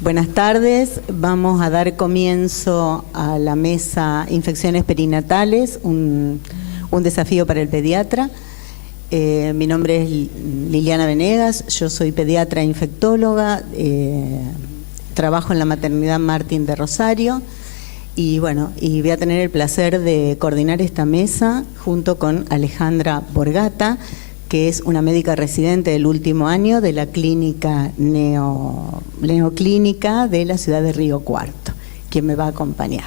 Buenas tardes, vamos a dar comienzo a la mesa Infecciones Perinatales, un desafío para el pediatra. Mi nombre es Liliana Venegas, yo soy pediatra infectóloga, trabajo en la maternidad Martín de Rosario y bueno, y voy a tener el placer de coordinar esta mesa junto con Alejandra Borgata, que es una médica residente del último año de la clínica neoclínica de la ciudad de Río Cuarto, quien me va a acompañar.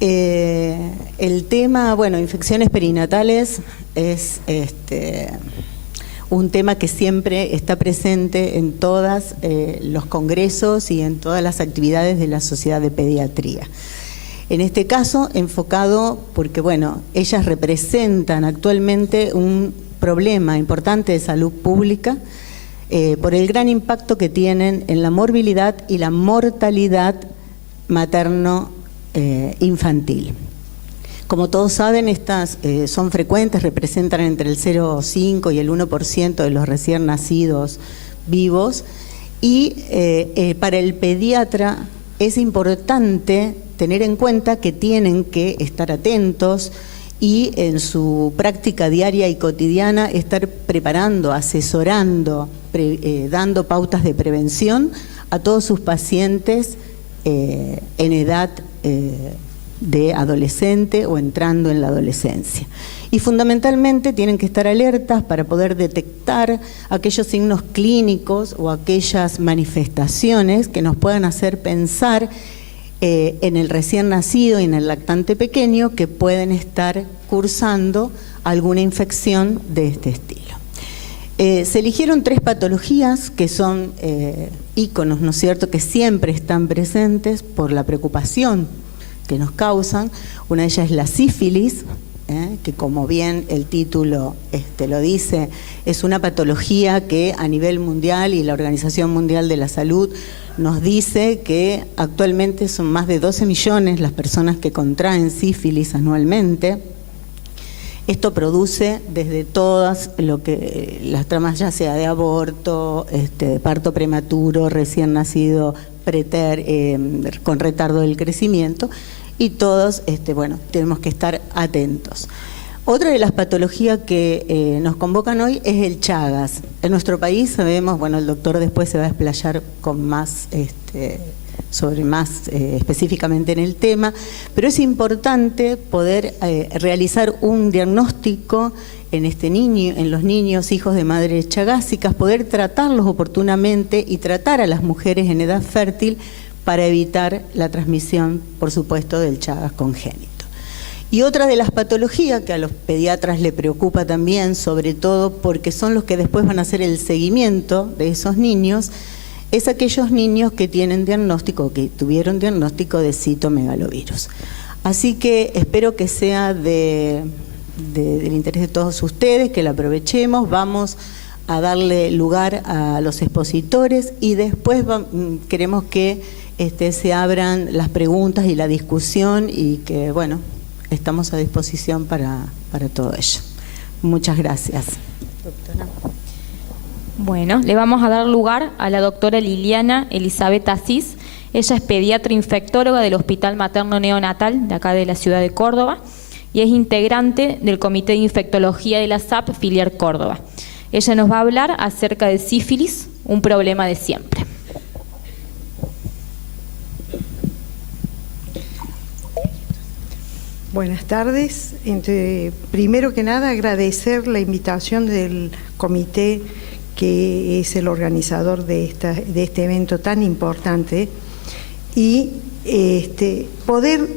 El tema, bueno, infecciones perinatales es un tema que siempre está presente en todos los congresos y en todas las actividades de la Sociedad de Pediatría. En este caso, enfocado porque, bueno, ellas representan actualmente un problema importante de salud pública por el gran impacto que tienen en la morbilidad y la mortalidad materno-infantil. Como todos saben, estas son frecuentes, representan entre el 0,5 y el 1% de los recién nacidos vivos y para el pediatra es importante tener en cuenta que tienen que estar atentos y en su práctica diaria y cotidiana estar preparando, asesorando, dando pautas de prevención a todos sus pacientes en edad de adolescente o entrando en la adolescencia. Y fundamentalmente tienen que estar alertas para poder detectar aquellos signos clínicos o aquellas manifestaciones que nos puedan hacer pensar en el recién nacido y en el lactante pequeño que pueden estar cursando alguna infección de este estilo. Se eligieron 3 patologías que son íconos, ¿no es cierto?, que siempre están presentes por la preocupación que nos causan. Una de ellas es la sífilis, que como bien el título lo dice, es una patología que a nivel mundial y la Organización Mundial de la Salud nos dice que actualmente son más de 12 millones las personas que contraen sífilis anualmente. Esto produce desde todas las tramas, ya sea de aborto, parto prematuro, recién nacido, con retardo del crecimiento, y todos, bueno, tenemos que estar atentos. Otra de las patologías que nos convocan hoy es el Chagas. En nuestro país sabemos, bueno, el doctor después se va a explayar con más, específicamente en el tema, pero es importante poder realizar un diagnóstico en los niños hijos de madres chagásicas, poder tratarlos oportunamente y tratar a las mujeres en edad fértil para evitar la transmisión, por supuesto, del Chagas congénito. Y otra de las patologías que a los pediatras les preocupa también, sobre todo porque son los que después van a hacer el seguimiento de esos niños, es aquellos niños que tienen diagnóstico, que tuvieron diagnóstico de citomegalovirus. Así que espero que sea del interés de todos ustedes, que la aprovechemos. Vamos a darle lugar a los expositores y después queremos que se abran las preguntas y la discusión y que, bueno, estamos a disposición para todo ello. Muchas gracias. Doctora. Bueno, le vamos a dar lugar a la doctora Liliana Elizabeth Asís. Ella es pediatra infectóloga del Hospital Materno Neonatal de acá de la ciudad de Córdoba y es integrante del Comité de Infectología de la SAP Filial Córdoba. Ella nos va a hablar acerca de sífilis, un problema de siempre. Buenas tardes. Primero que nada, agradecer la invitación del comité, que es el organizador de este evento tan importante, y poder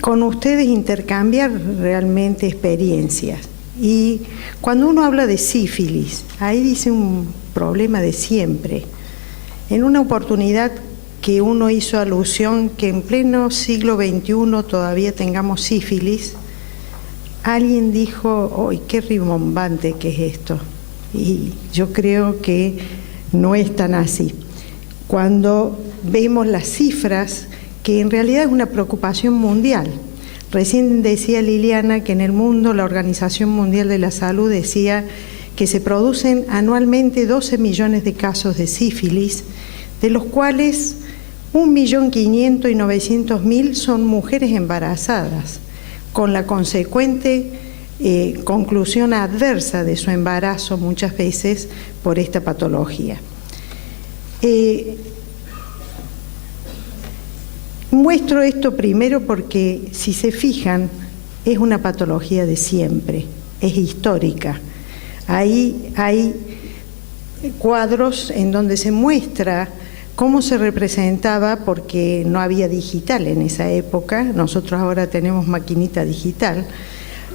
con ustedes intercambiar realmente experiencias. Y cuando uno habla de sífilis, ahí dice un problema de siempre. En una oportunidad que uno hizo alusión que en pleno siglo XXI todavía tengamos sífilis, alguien dijo, ¡ay, qué rimbombante que es esto! Y yo creo que no es tan así. Cuando vemos las cifras, que en realidad es una preocupación mundial. Recién decía Liliana que en el mundo la Organización Mundial de la Salud decía que se producen anualmente 12 millones de casos de sífilis, de los cuales 1.500.000 y 900.000 son mujeres embarazadas, con la consecuente conclusión adversa de su embarazo muchas veces por esta patología. Muestro esto primero porque, si se fijan, es una patología de siempre, es histórica. Ahí hay cuadros en donde se muestra cómo se representaba, porque no había digital en esa época, nosotros ahora tenemos maquinita digital.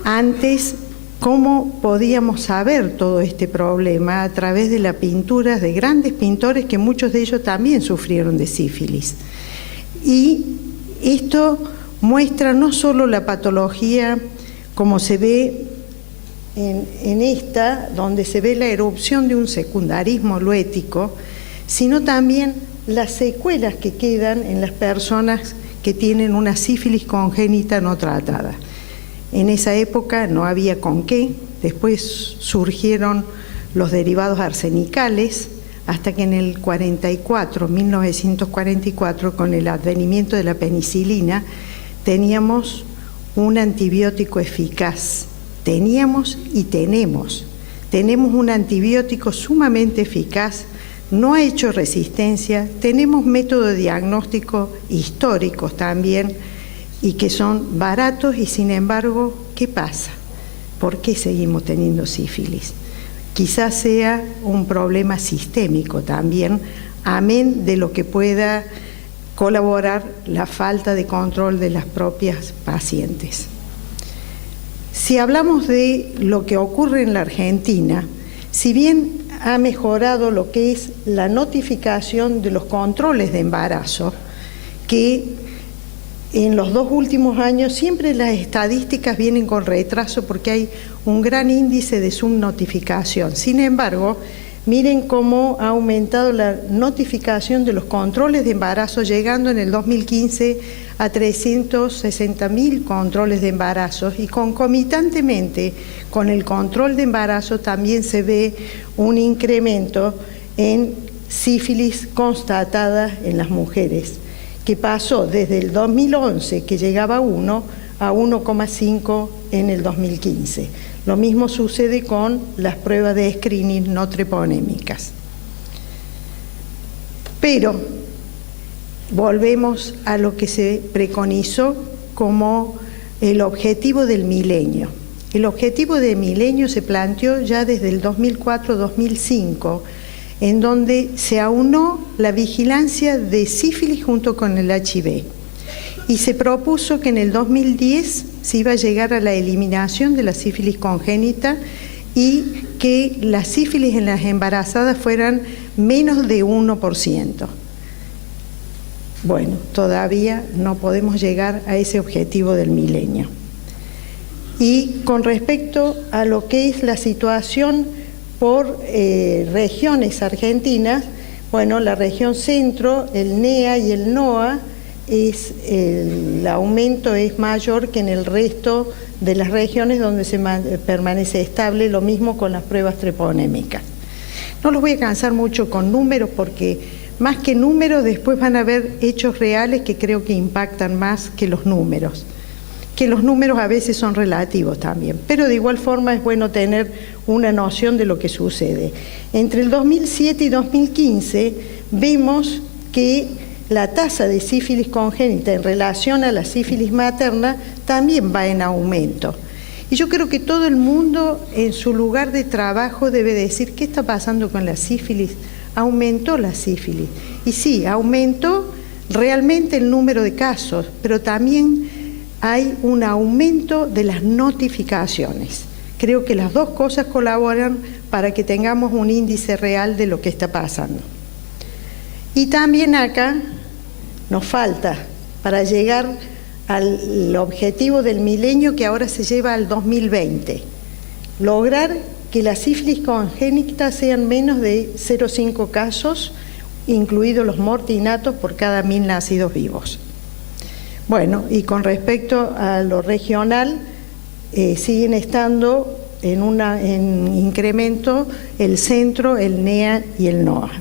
Antes, cómo podíamos saber todo este problema a través de las pinturas de grandes pintores, que muchos de ellos también sufrieron de sífilis. Y esto muestra no solo la patología como se ve en esta, donde se ve la erupción de un secundarismo luético, sino también las secuelas que quedan en las personas que tienen una sífilis congénita no tratada. En esa época no había con qué, después surgieron los derivados arsenicales, hasta que en el 1944, con el advenimiento de la penicilina, teníamos un antibiótico eficaz. Teníamos y tenemos un antibiótico sumamente eficaz, no ha hecho resistencia, tenemos métodos de diagnóstico históricos también y que son baratos, y sin embargo, ¿qué pasa? ¿Por qué seguimos teniendo sífilis? Quizás sea un problema sistémico también, amén de lo que pueda colaborar la falta de control de las propias pacientes. Si hablamos de lo que ocurre en la Argentina, si bien ha mejorado lo que es la notificación de los controles de embarazo, que en los 2 últimos años siempre las estadísticas vienen con retraso porque hay un gran índice de subnotificación. Sin embargo, miren cómo ha aumentado la notificación de los controles de embarazo, llegando en el 2015 a 360.000 controles de embarazos, y concomitantemente con el control de embarazo también se ve un incremento en sífilis constatada en las mujeres, que pasó desde el 2011, que llegaba a 1, a 1,5 en el 2015. Lo mismo sucede con las pruebas de screening no treponémicas. Pero volvemos a lo que se preconizó como el objetivo del milenio. El objetivo del milenio se planteó ya desde el 2004-2005, en donde se aunó la vigilancia de sífilis junto con el HIV. Y se propuso que en el 2010 se iba a llegar a la eliminación de la sífilis congénita y que las sífilis en las embarazadas fueran menos de 1%. Bueno, todavía no podemos llegar a ese objetivo del milenio. Y con respecto a lo que es la situación por regiones argentinas, bueno, la región centro, el NEA y el NOA, el aumento es mayor que en el resto de las regiones donde se permanece estable, lo mismo con las pruebas treponémicas. No los voy a cansar mucho con números, porque más que números después van a haber hechos reales que creo que impactan más que los números a veces son relativos también, pero de igual forma es bueno tener una noción de lo que sucede. Entre el 2007 y 2015 vemos que la tasa de sífilis congénita en relación a la sífilis materna también va en aumento. Y yo creo que todo el mundo en su lugar de trabajo debe decir, ¿qué está pasando con la sífilis? Aumentó la sífilis. Y sí, aumentó realmente el número de casos, pero también hay un aumento de las notificaciones. Creo que las dos cosas colaboran para que tengamos un índice real de lo que está pasando. Y también acá nos falta, para llegar al objetivo del milenio que ahora se lleva al 2020, lograr que las sífilis congénitas sean menos de 0,5 casos, incluidos los mortinatos por cada 1.000 nacidos vivos. Bueno, y con respecto a lo regional, siguen estando en incremento el centro, el NEA y el NOA.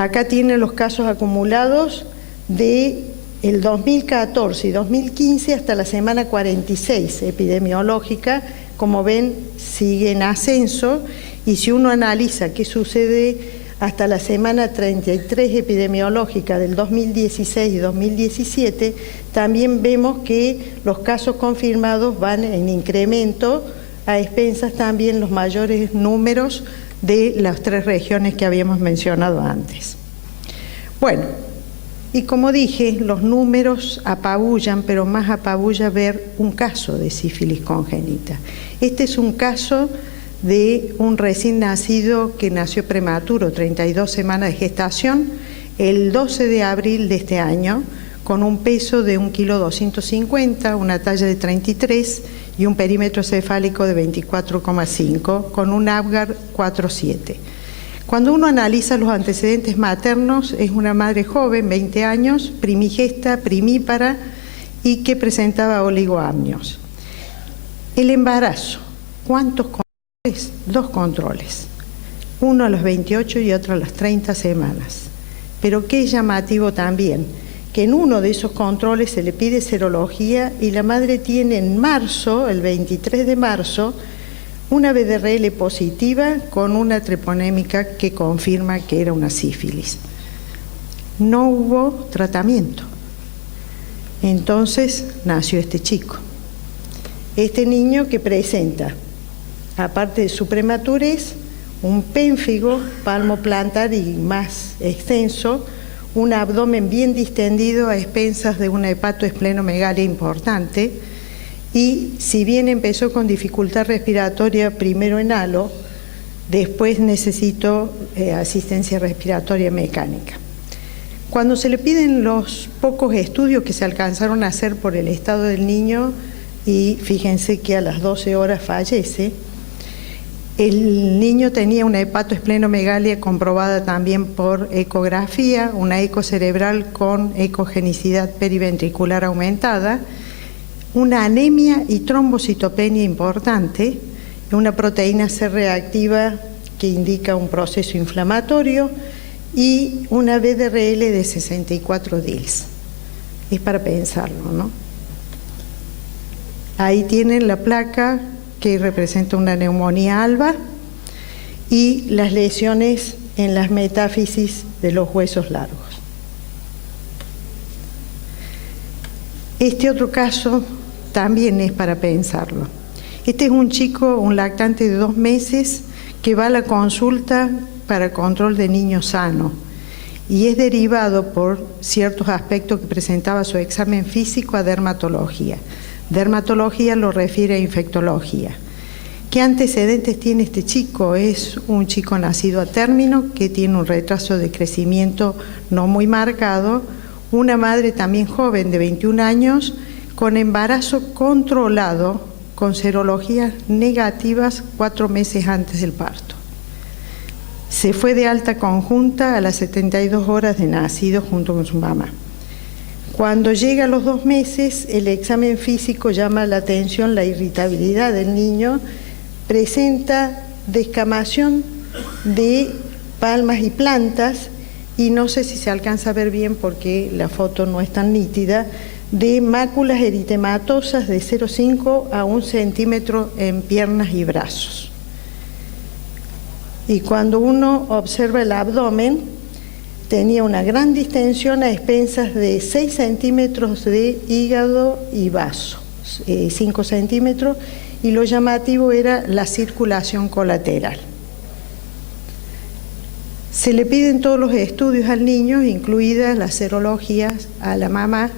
Acá tienen los casos acumulados de el 2014 y 2015 hasta la semana 46 epidemiológica. Como ven, sigue en ascenso, y si uno analiza qué sucede hasta la semana 33 epidemiológica del 2016 y 2017, también vemos que los casos confirmados van en incremento, a expensas también los mayores números de las 3 regiones que habíamos mencionado antes. Bueno, y como dije, los números apabullan, pero más apabulla ver un caso de sífilis congénita. Este es un caso de un recién nacido que nació prematuro, 32 semanas de gestación, el 12 de abril de este año, con un peso de 1,250 kilos, una talla de 33 y un perímetro cefálico de 24,5, con un Apgar 4,7. Cuando uno analiza los antecedentes maternos, es una madre joven, 20 años, primigesta, primípara, y que presentaba oligoamnios. El embarazo, ¿cuántos controles? 2 controles, uno a los 28 y otro a las 30 semanas. Pero qué llamativo también, que en uno de esos controles se le pide serología y la madre tiene en marzo, el 23 de marzo, una BDRL positiva con una treponémica que confirma que era una sífilis. No hubo tratamiento. Entonces nació este chico. Este niño que presenta, aparte de su prematurez, un pénfigo palmoplantar y más extenso, un abdomen bien distendido a expensas de una hepatoesplenomegalia importante, y si bien empezó con dificultad respiratoria primero en halo, después necesitó asistencia respiratoria mecánica. Cuando se le piden los pocos estudios que se alcanzaron a hacer por el estado del niño, y fíjense que a las 12 horas fallece, el niño tenía una hepatoesplenomegalia comprobada también por ecografía, una eco cerebral con ecogenicidad periventricular aumentada, una anemia y trombocitopenia importante, una proteína C reactiva que indica un proceso inflamatorio y una BDRL de 64 DILs. Es para pensarlo, ¿no? Ahí tienen la placa que representa una neumonía alba y las lesiones en las metáfisis de los huesos largos. Este otro caso también es para pensarlo. Este es un chico, un lactante de 2 meses, que va a la consulta para control de niño sano y es derivado por ciertos aspectos que presentaba su examen físico a dermatología. Dermatología lo refiere a infectología. ¿Qué antecedentes tiene este chico? Es un chico nacido a término que tiene un retraso de crecimiento no muy marcado, una madre también joven de 21 años con embarazo controlado con serologías negativas 4 meses antes del parto. Se fue de alta conjunta a las 72 horas de nacido junto con su mamá. Cuando llega a los 2 meses, el examen físico llama la atención la irritabilidad del niño, presenta descamación de palmas y plantas, y no sé si se alcanza a ver bien porque la foto no es tan nítida, de máculas eritematosas de 0,5 a 1 centímetro en piernas y brazos. Y cuando uno observa el abdomen, tenía una gran distensión a expensas de 6 centímetros de hígado y vaso, 5 centímetros, y lo llamativo era la circulación colateral. Se le piden todos los estudios al niño, incluidas las serologías a la mamá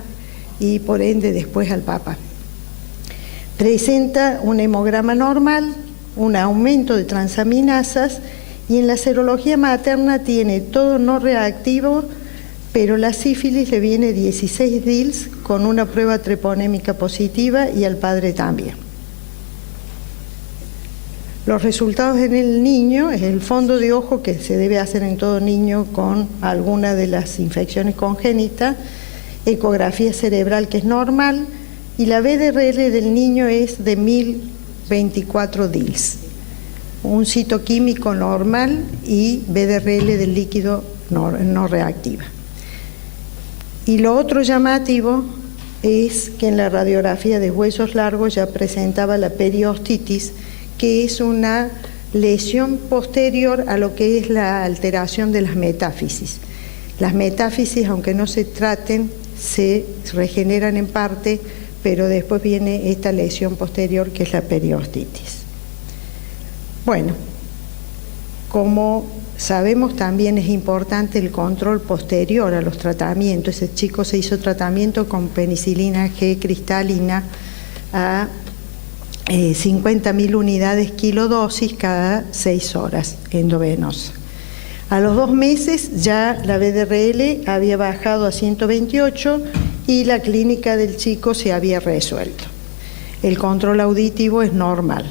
y por ende después al papá. Presenta un hemograma normal, un aumento de transaminasas, y en la serología materna tiene todo no reactivo, pero la sífilis le viene 16 DILs con una prueba treponémica positiva y al padre también. Los resultados en el niño es el fondo de ojo que se debe hacer en todo niño con alguna de las infecciones congénitas, ecografía cerebral que es normal, y la BDRL del niño es de 1024 DILs. Un citoquímico normal y BDRL del líquido no reactiva. Y lo otro llamativo es que en la radiografía de huesos largos ya presentaba la periostitis, que es una lesión posterior a lo que es la alteración de las metáfisis. Las metáfisis, aunque no se traten, se regeneran en parte, pero después viene esta lesión posterior que es la periostitis. Bueno, como sabemos, también es importante el control posterior a los tratamientos. Ese chico se hizo tratamiento con penicilina G cristalina a 50.000 unidades kilodosis cada 6 horas endovenosa. A los 2 meses ya la BDRL había bajado a 128 y la clínica del chico se había resuelto. El control auditivo es normal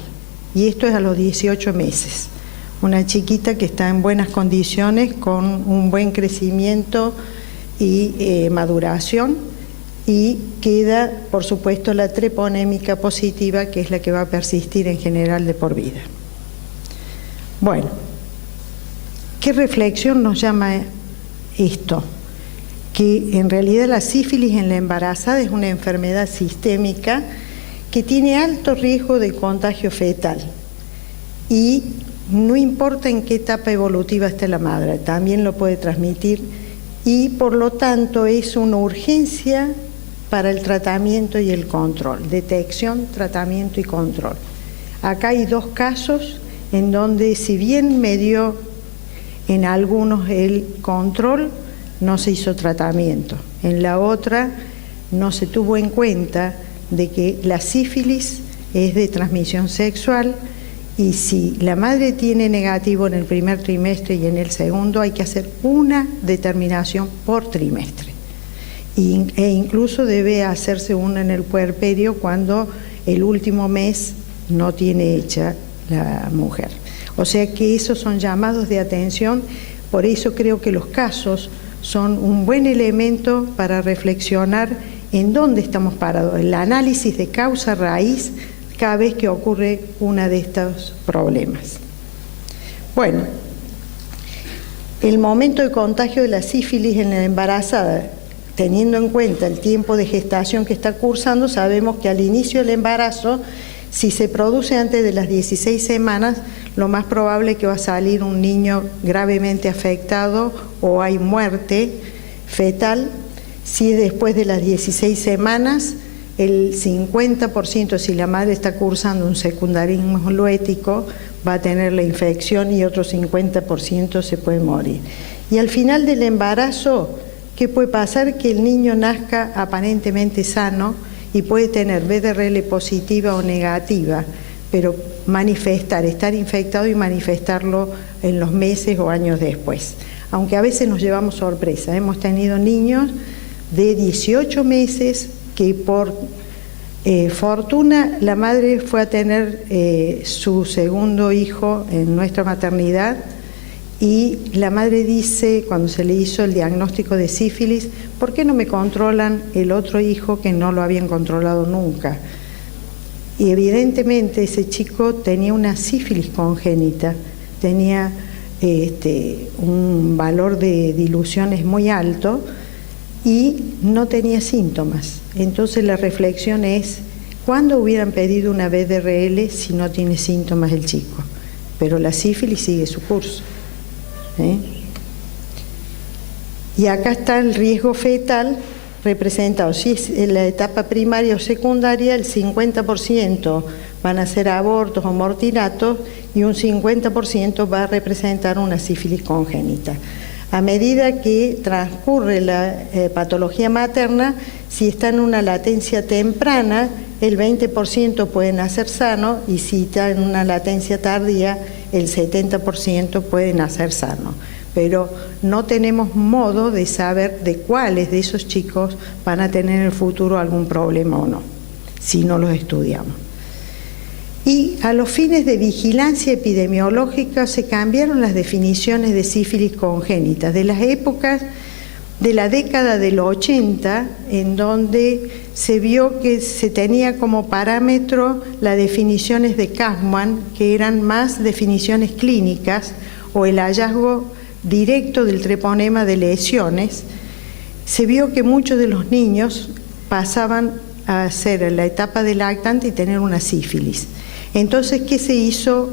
y esto es a los 18 meses. Una chiquita que está en buenas condiciones, con un buen crecimiento y maduración, y queda, por supuesto, la treponémica positiva, que es la que va a persistir en general de por vida. Bueno, ¿qué reflexión nos llama esto? Que en realidad la sífilis en la embarazada es una enfermedad sistémica que tiene alto riesgo de contagio fetal y no importa en qué etapa evolutiva esté la madre, también lo puede transmitir y por lo tanto es una urgencia para el tratamiento y el control, detección, tratamiento y control. Acá hay 2 casos en donde, si bien me dio en algunos el control, no se hizo tratamiento. En la otra no se tuvo en cuenta de que la sífilis es de transmisión sexual y si la madre tiene negativo en el primer trimestre y en el segundo, hay que hacer una determinación por trimestre. E incluso debe hacerse una en el puerperio cuando el último mes no tiene hecha la mujer. O sea que esos son llamados de atención, por eso creo que los casos son un buen elemento para reflexionar en dónde estamos parados, el análisis de causa raíz cada vez que ocurre uno de estos problemas. Bueno, el momento de contagio de la sífilis en la embarazada, teniendo en cuenta el tiempo de gestación que está cursando, sabemos que al inicio del embarazo, si se produce antes de las 16 semanas, lo más probable es que va a salir un niño gravemente afectado o hay muerte fetal. Si después de las 16 semanas, el 50%, si la madre está cursando un secundarismo loético, va a tener la infección y otro 50% se puede morir. Y al final del embarazo, ¿qué puede pasar? Que el niño nazca aparentemente sano y puede tener BDRL positiva o negativa, pero estar infectado y manifestarlo en los meses o años después. Aunque a veces nos llevamos sorpresa. Hemos tenido niños de 18 meses que por fortuna la madre fue a tener su segundo hijo en nuestra maternidad y la madre dice, cuando se le hizo el diagnóstico de sífilis, ¿por qué no me controlan el otro hijo que no lo habían controlado nunca? Y evidentemente ese chico tenía una sífilis congénita, tenía un valor de diluciones muy alto y no tenía síntomas. Entonces la reflexión es, ¿cuándo hubieran pedido una BDRL si no tiene síntomas el chico? Pero la sífilis sigue su curso. Y acá está el riesgo fetal representado. Si es en la etapa primaria o secundaria, el 50% van a ser abortos o mortinatos y un 50% va a representar una sífilis congénita. A medida que transcurre la patología materna, si está en una latencia temprana, el 20% puede nacer sano y si está en una latencia tardía, el 70% puede nacer sano. Pero no tenemos modo de saber de cuáles de esos chicos van a tener en el futuro algún problema o no, si no los estudiamos. Y a los fines de vigilancia epidemiológica se cambiaron las definiciones de sífilis congénita de las épocas de la década del 80, en donde se vio que se tenía como parámetro las definiciones de Kaufman, que eran más definiciones clínicas, o el hallazgo directo del treponema de lesiones, se vio que muchos de los niños pasaban a ser la etapa de lactante y tener una sífilis. Entonces, ¿qué se hizo?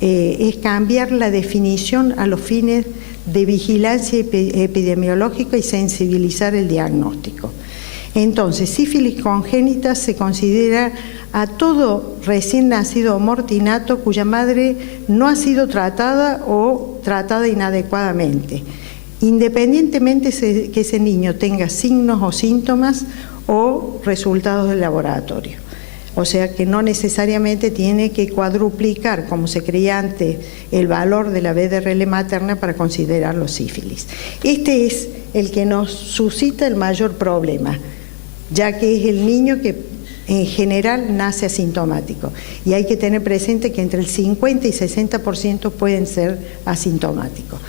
Es cambiar la definición a los fines de vigilancia epidemiológica y sensibilizar el diagnóstico. Entonces, sífilis congénita se considera a todo recién nacido amortinato cuya madre no ha sido tratada o tratada inadecuadamente, independientemente que ese niño tenga signos o síntomas o resultados del laboratorio. O sea que no necesariamente tiene que cuadruplicar, como se creía antes, el valor de la BDRL materna para considerarlo sífilis. Este es el que nos suscita el mayor problema, ya que es el niño que en general nace asintomático. Y hay que tener presente que entre el 50 y 60% pueden ser asintomáticos.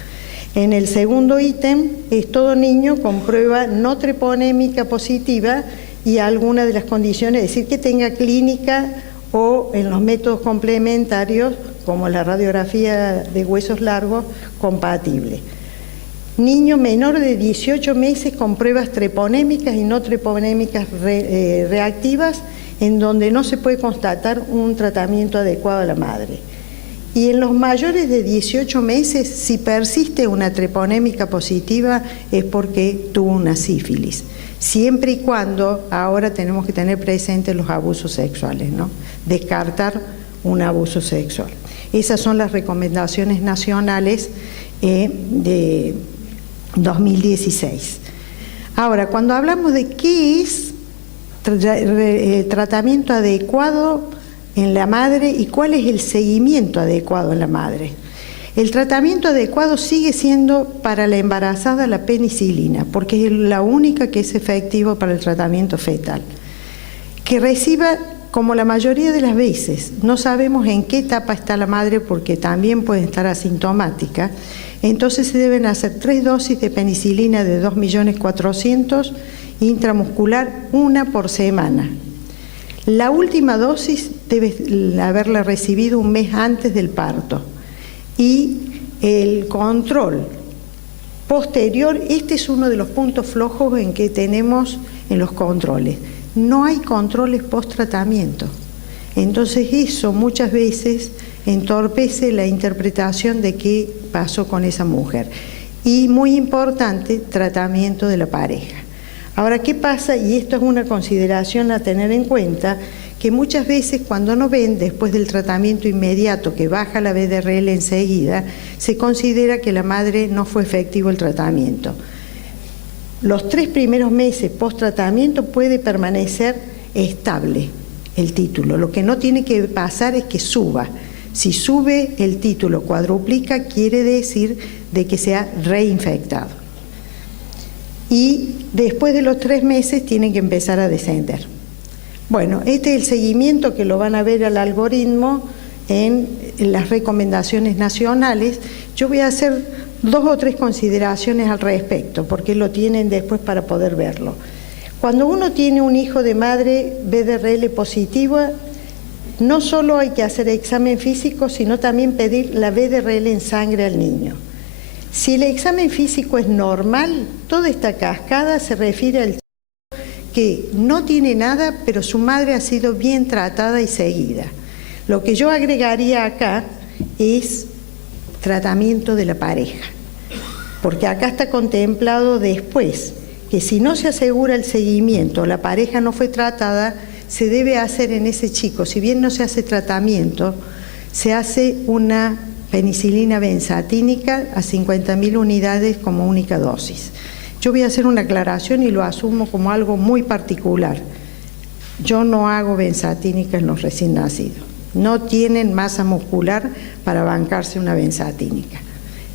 En el segundo ítem es todo niño con prueba no treponémica positiva y alguna de las condiciones, es decir, que tenga clínica o en los métodos complementarios, como la radiografía de huesos largos, compatible. Niño menor de 18 meses con pruebas treponémicas y no treponémicas reactivas, en donde no se puede constatar un tratamiento adecuado a la madre. Y en los mayores de 18 meses, si persiste una treponémica positiva, es porque tuvo una sífilis. Siempre y cuando, ahora tenemos que tener presentes los abusos sexuales, ¿no? Descartar un abuso sexual. Esas son las recomendaciones nacionales de 2016. Ahora, cuando hablamos de qué es tratamiento adecuado en la madre y cuál es el seguimiento adecuado en la madre. El tratamiento adecuado sigue siendo para la embarazada la penicilina, porque es la única que es efectiva para el tratamiento fetal. Que reciba, como la mayoría de las veces, no sabemos en qué etapa está la madre porque también puede estar asintomática, entonces se deben hacer 3 dosis de penicilina de 2.400.000 intramuscular, 1 por semana. La última dosis debe haberla recibido un mes antes del parto. Y el control posterior, este es uno de los puntos flojos en que tenemos en los controles. No hay controles post-tratamiento. Entonces eso muchas veces entorpece la interpretación de qué pasó con esa mujer. Y muy importante, tratamiento de la pareja. Ahora, ¿qué pasa? Y esto es una consideración a tener en cuenta, que muchas veces cuando no ven después del tratamiento inmediato que baja la BDRL enseguida, se considera que la madre no fue efectivo el tratamiento. Los 3 primeros meses post tratamiento puede permanecer estable el título. Lo que no tiene que pasar es que suba. Si sube el título, cuadruplica, quiere decir de que se ha reinfectado. Y después de los 3 meses tienen que empezar a descender. Bueno, este es el seguimiento que lo van a ver al algoritmo en las recomendaciones nacionales. Yo voy a hacer 2 o 3 consideraciones al respecto, porque lo tienen después para poder verlo. Cuando uno tiene un hijo de madre BDRL positiva, no solo hay que hacer examen físico, sino también pedir la BDRL en sangre al niño. Si el examen físico es normal, toda esta cascada se refiere al que no tiene nada, pero su madre ha sido bien tratada y seguida. Lo que yo agregaría acá es tratamiento de la pareja, porque acá está contemplado después que si no se asegura el seguimiento, la pareja no fue tratada, se debe hacer en ese chico, si bien no se hace tratamiento, se hace una penicilina benzatínica a 50.000 unidades como única dosis. Yo voy a hacer una aclaración y lo asumo como algo muy particular. Yo no hago benzatínica en los recién nacidos. No tienen masa muscular para bancarse una benzatínica.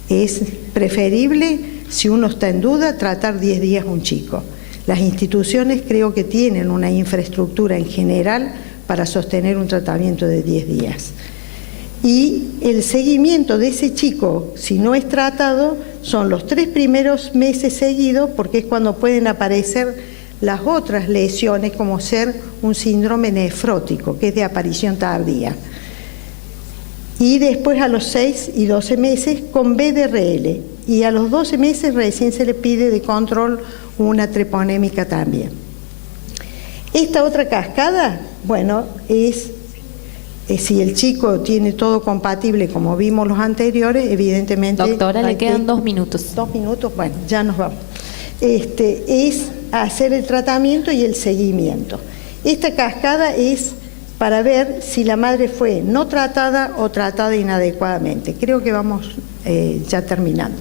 Es preferible, si uno está en duda, tratar 10 días un chico. Las instituciones creo que tienen una infraestructura en general para sostener un tratamiento de 10 días. Y el seguimiento de ese chico, si no es tratado, son los 3 primeros meses seguidos, porque es cuando pueden aparecer las otras lesiones, como ser un síndrome nefrótico, que es de aparición tardía. Y después a los 6 y 12 meses con BDRL. y a los 12 meses recién se le pide de control una treponémica también. Esta otra cascada, bueno, es si el chico tiene todo compatible como vimos los anteriores, evidentemente... Doctora, le quedan 2 minutos. 2 minutos, bueno, ya nos vamos. Es hacer el tratamiento y el seguimiento. Esta cascada es para ver si la madre fue no tratada o tratada inadecuadamente. Creo que vamos ya terminando.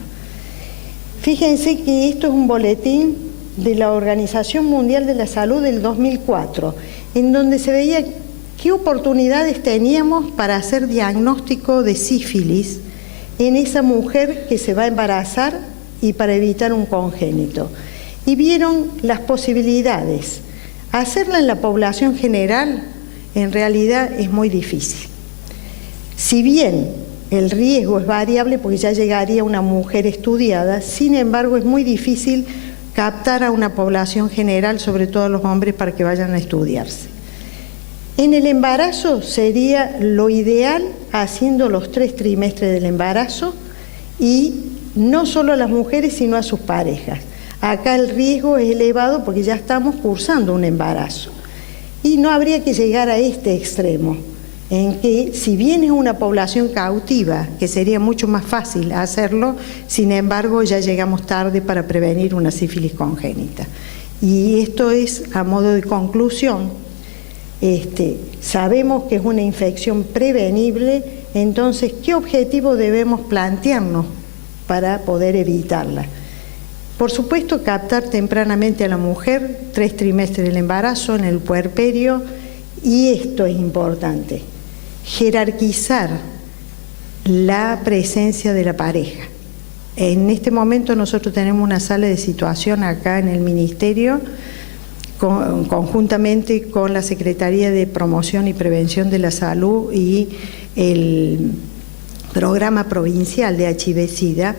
Fíjense que esto es un boletín de la Organización Mundial de la Salud del 2004, en donde se veía qué oportunidades teníamos para hacer diagnóstico de sífilis en esa mujer que se va a embarazar y para evitar un congénito. Y vieron las posibilidades. Hacerla en la población general en realidad es muy difícil. Si bien el riesgo es variable porque ya llegaría una mujer estudiada, sin embargo es muy difícil captar a una población general, sobre todo a los hombres, para que vayan a estudiarse. En el embarazo sería lo ideal haciendo los 3 trimestres del embarazo y no solo a las mujeres sino a sus parejas. Acá el riesgo es elevado porque ya estamos cursando un embarazo y no habría que llegar a este extremo en que si bien es una población cautiva, que sería mucho más fácil hacerlo, sin embargo ya llegamos tarde para prevenir una sífilis congénita. Y esto es a modo de conclusión. Sabemos que es una infección prevenible, entonces, ¿qué objetivo debemos plantearnos para poder evitarla? Por supuesto, captar tempranamente a la mujer, 3 trimestres del embarazo, en el puerperio, y esto es importante, jerarquizar la presencia de la pareja. En este momento nosotros tenemos una sala de situación acá en el Ministerio, conjuntamente con la Secretaría de Promoción y Prevención de la Salud y el Programa Provincial de HIV-Sida,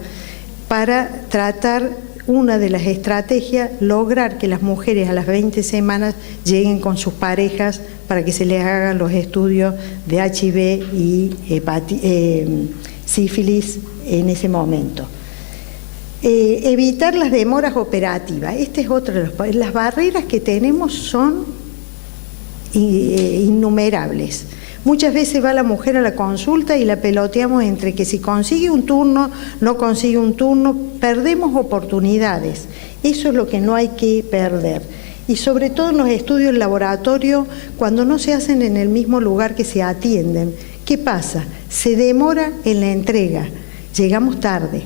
para tratar una de las estrategias, lograr que las mujeres a las 20 semanas lleguen con sus parejas para que se les hagan los estudios de HIV y sífilis en ese momento. Evitar las demoras operativas. Esta es otra de las barreras que tenemos, son innumerables. Muchas veces va la mujer a la consulta y la peloteamos entre que si consigue un turno, no consigue un turno, perdemos oportunidades. Eso es lo que no hay que perder. Y sobre todo en los estudios en laboratorio, cuando no se hacen en el mismo lugar que se atienden. ¿Qué pasa? Se demora en la entrega, llegamos tarde.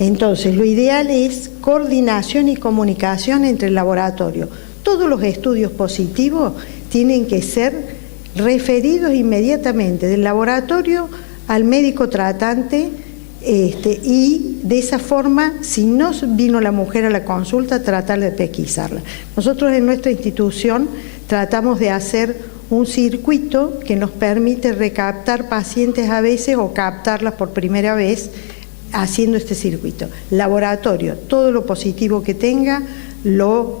Entonces, lo ideal es coordinación y comunicación entre el laboratorio. Todos los estudios positivos tienen que ser referidos inmediatamente del laboratorio al médico tratante y de esa forma, si no vino la mujer a la consulta, tratar de pesquisarla. Nosotros en nuestra institución tratamos de hacer un circuito que nos permite recaptar pacientes a veces o captarlas por primera vez haciendo este circuito. Laboratorio, todo lo positivo que tenga lo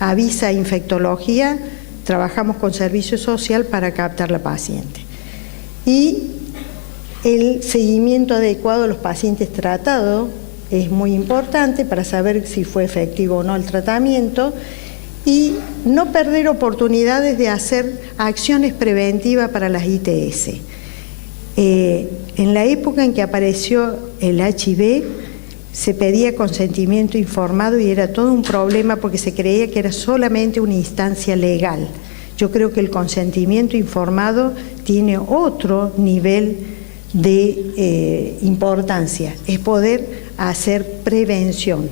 avisa infectología, trabajamos con servicio social para captar la paciente. Y el seguimiento adecuado de los pacientes tratados es muy importante para saber si fue efectivo o no el tratamiento y no perder oportunidades de hacer acciones preventivas para las ITS. En la época en que apareció el HIV, se pedía consentimiento informado y era todo un problema porque se creía que era solamente una instancia legal. Yo creo que el consentimiento informado tiene otro nivel de importancia, es poder hacer prevención,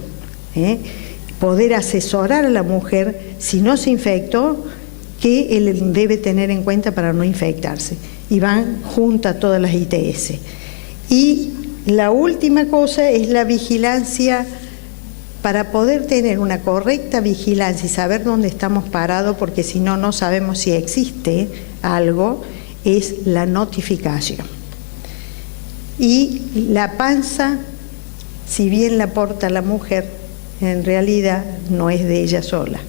poder asesorar a la mujer si no se infectó, que él debe tener en cuenta para no infectarse. Y van juntas todas las ITS. Y la última cosa es la vigilancia. Para poder tener una correcta vigilancia y saber dónde estamos parados, porque si no, no sabemos si existe algo, es la notificación. Y la panza, si bien la porta la mujer, en realidad no es de ella sola.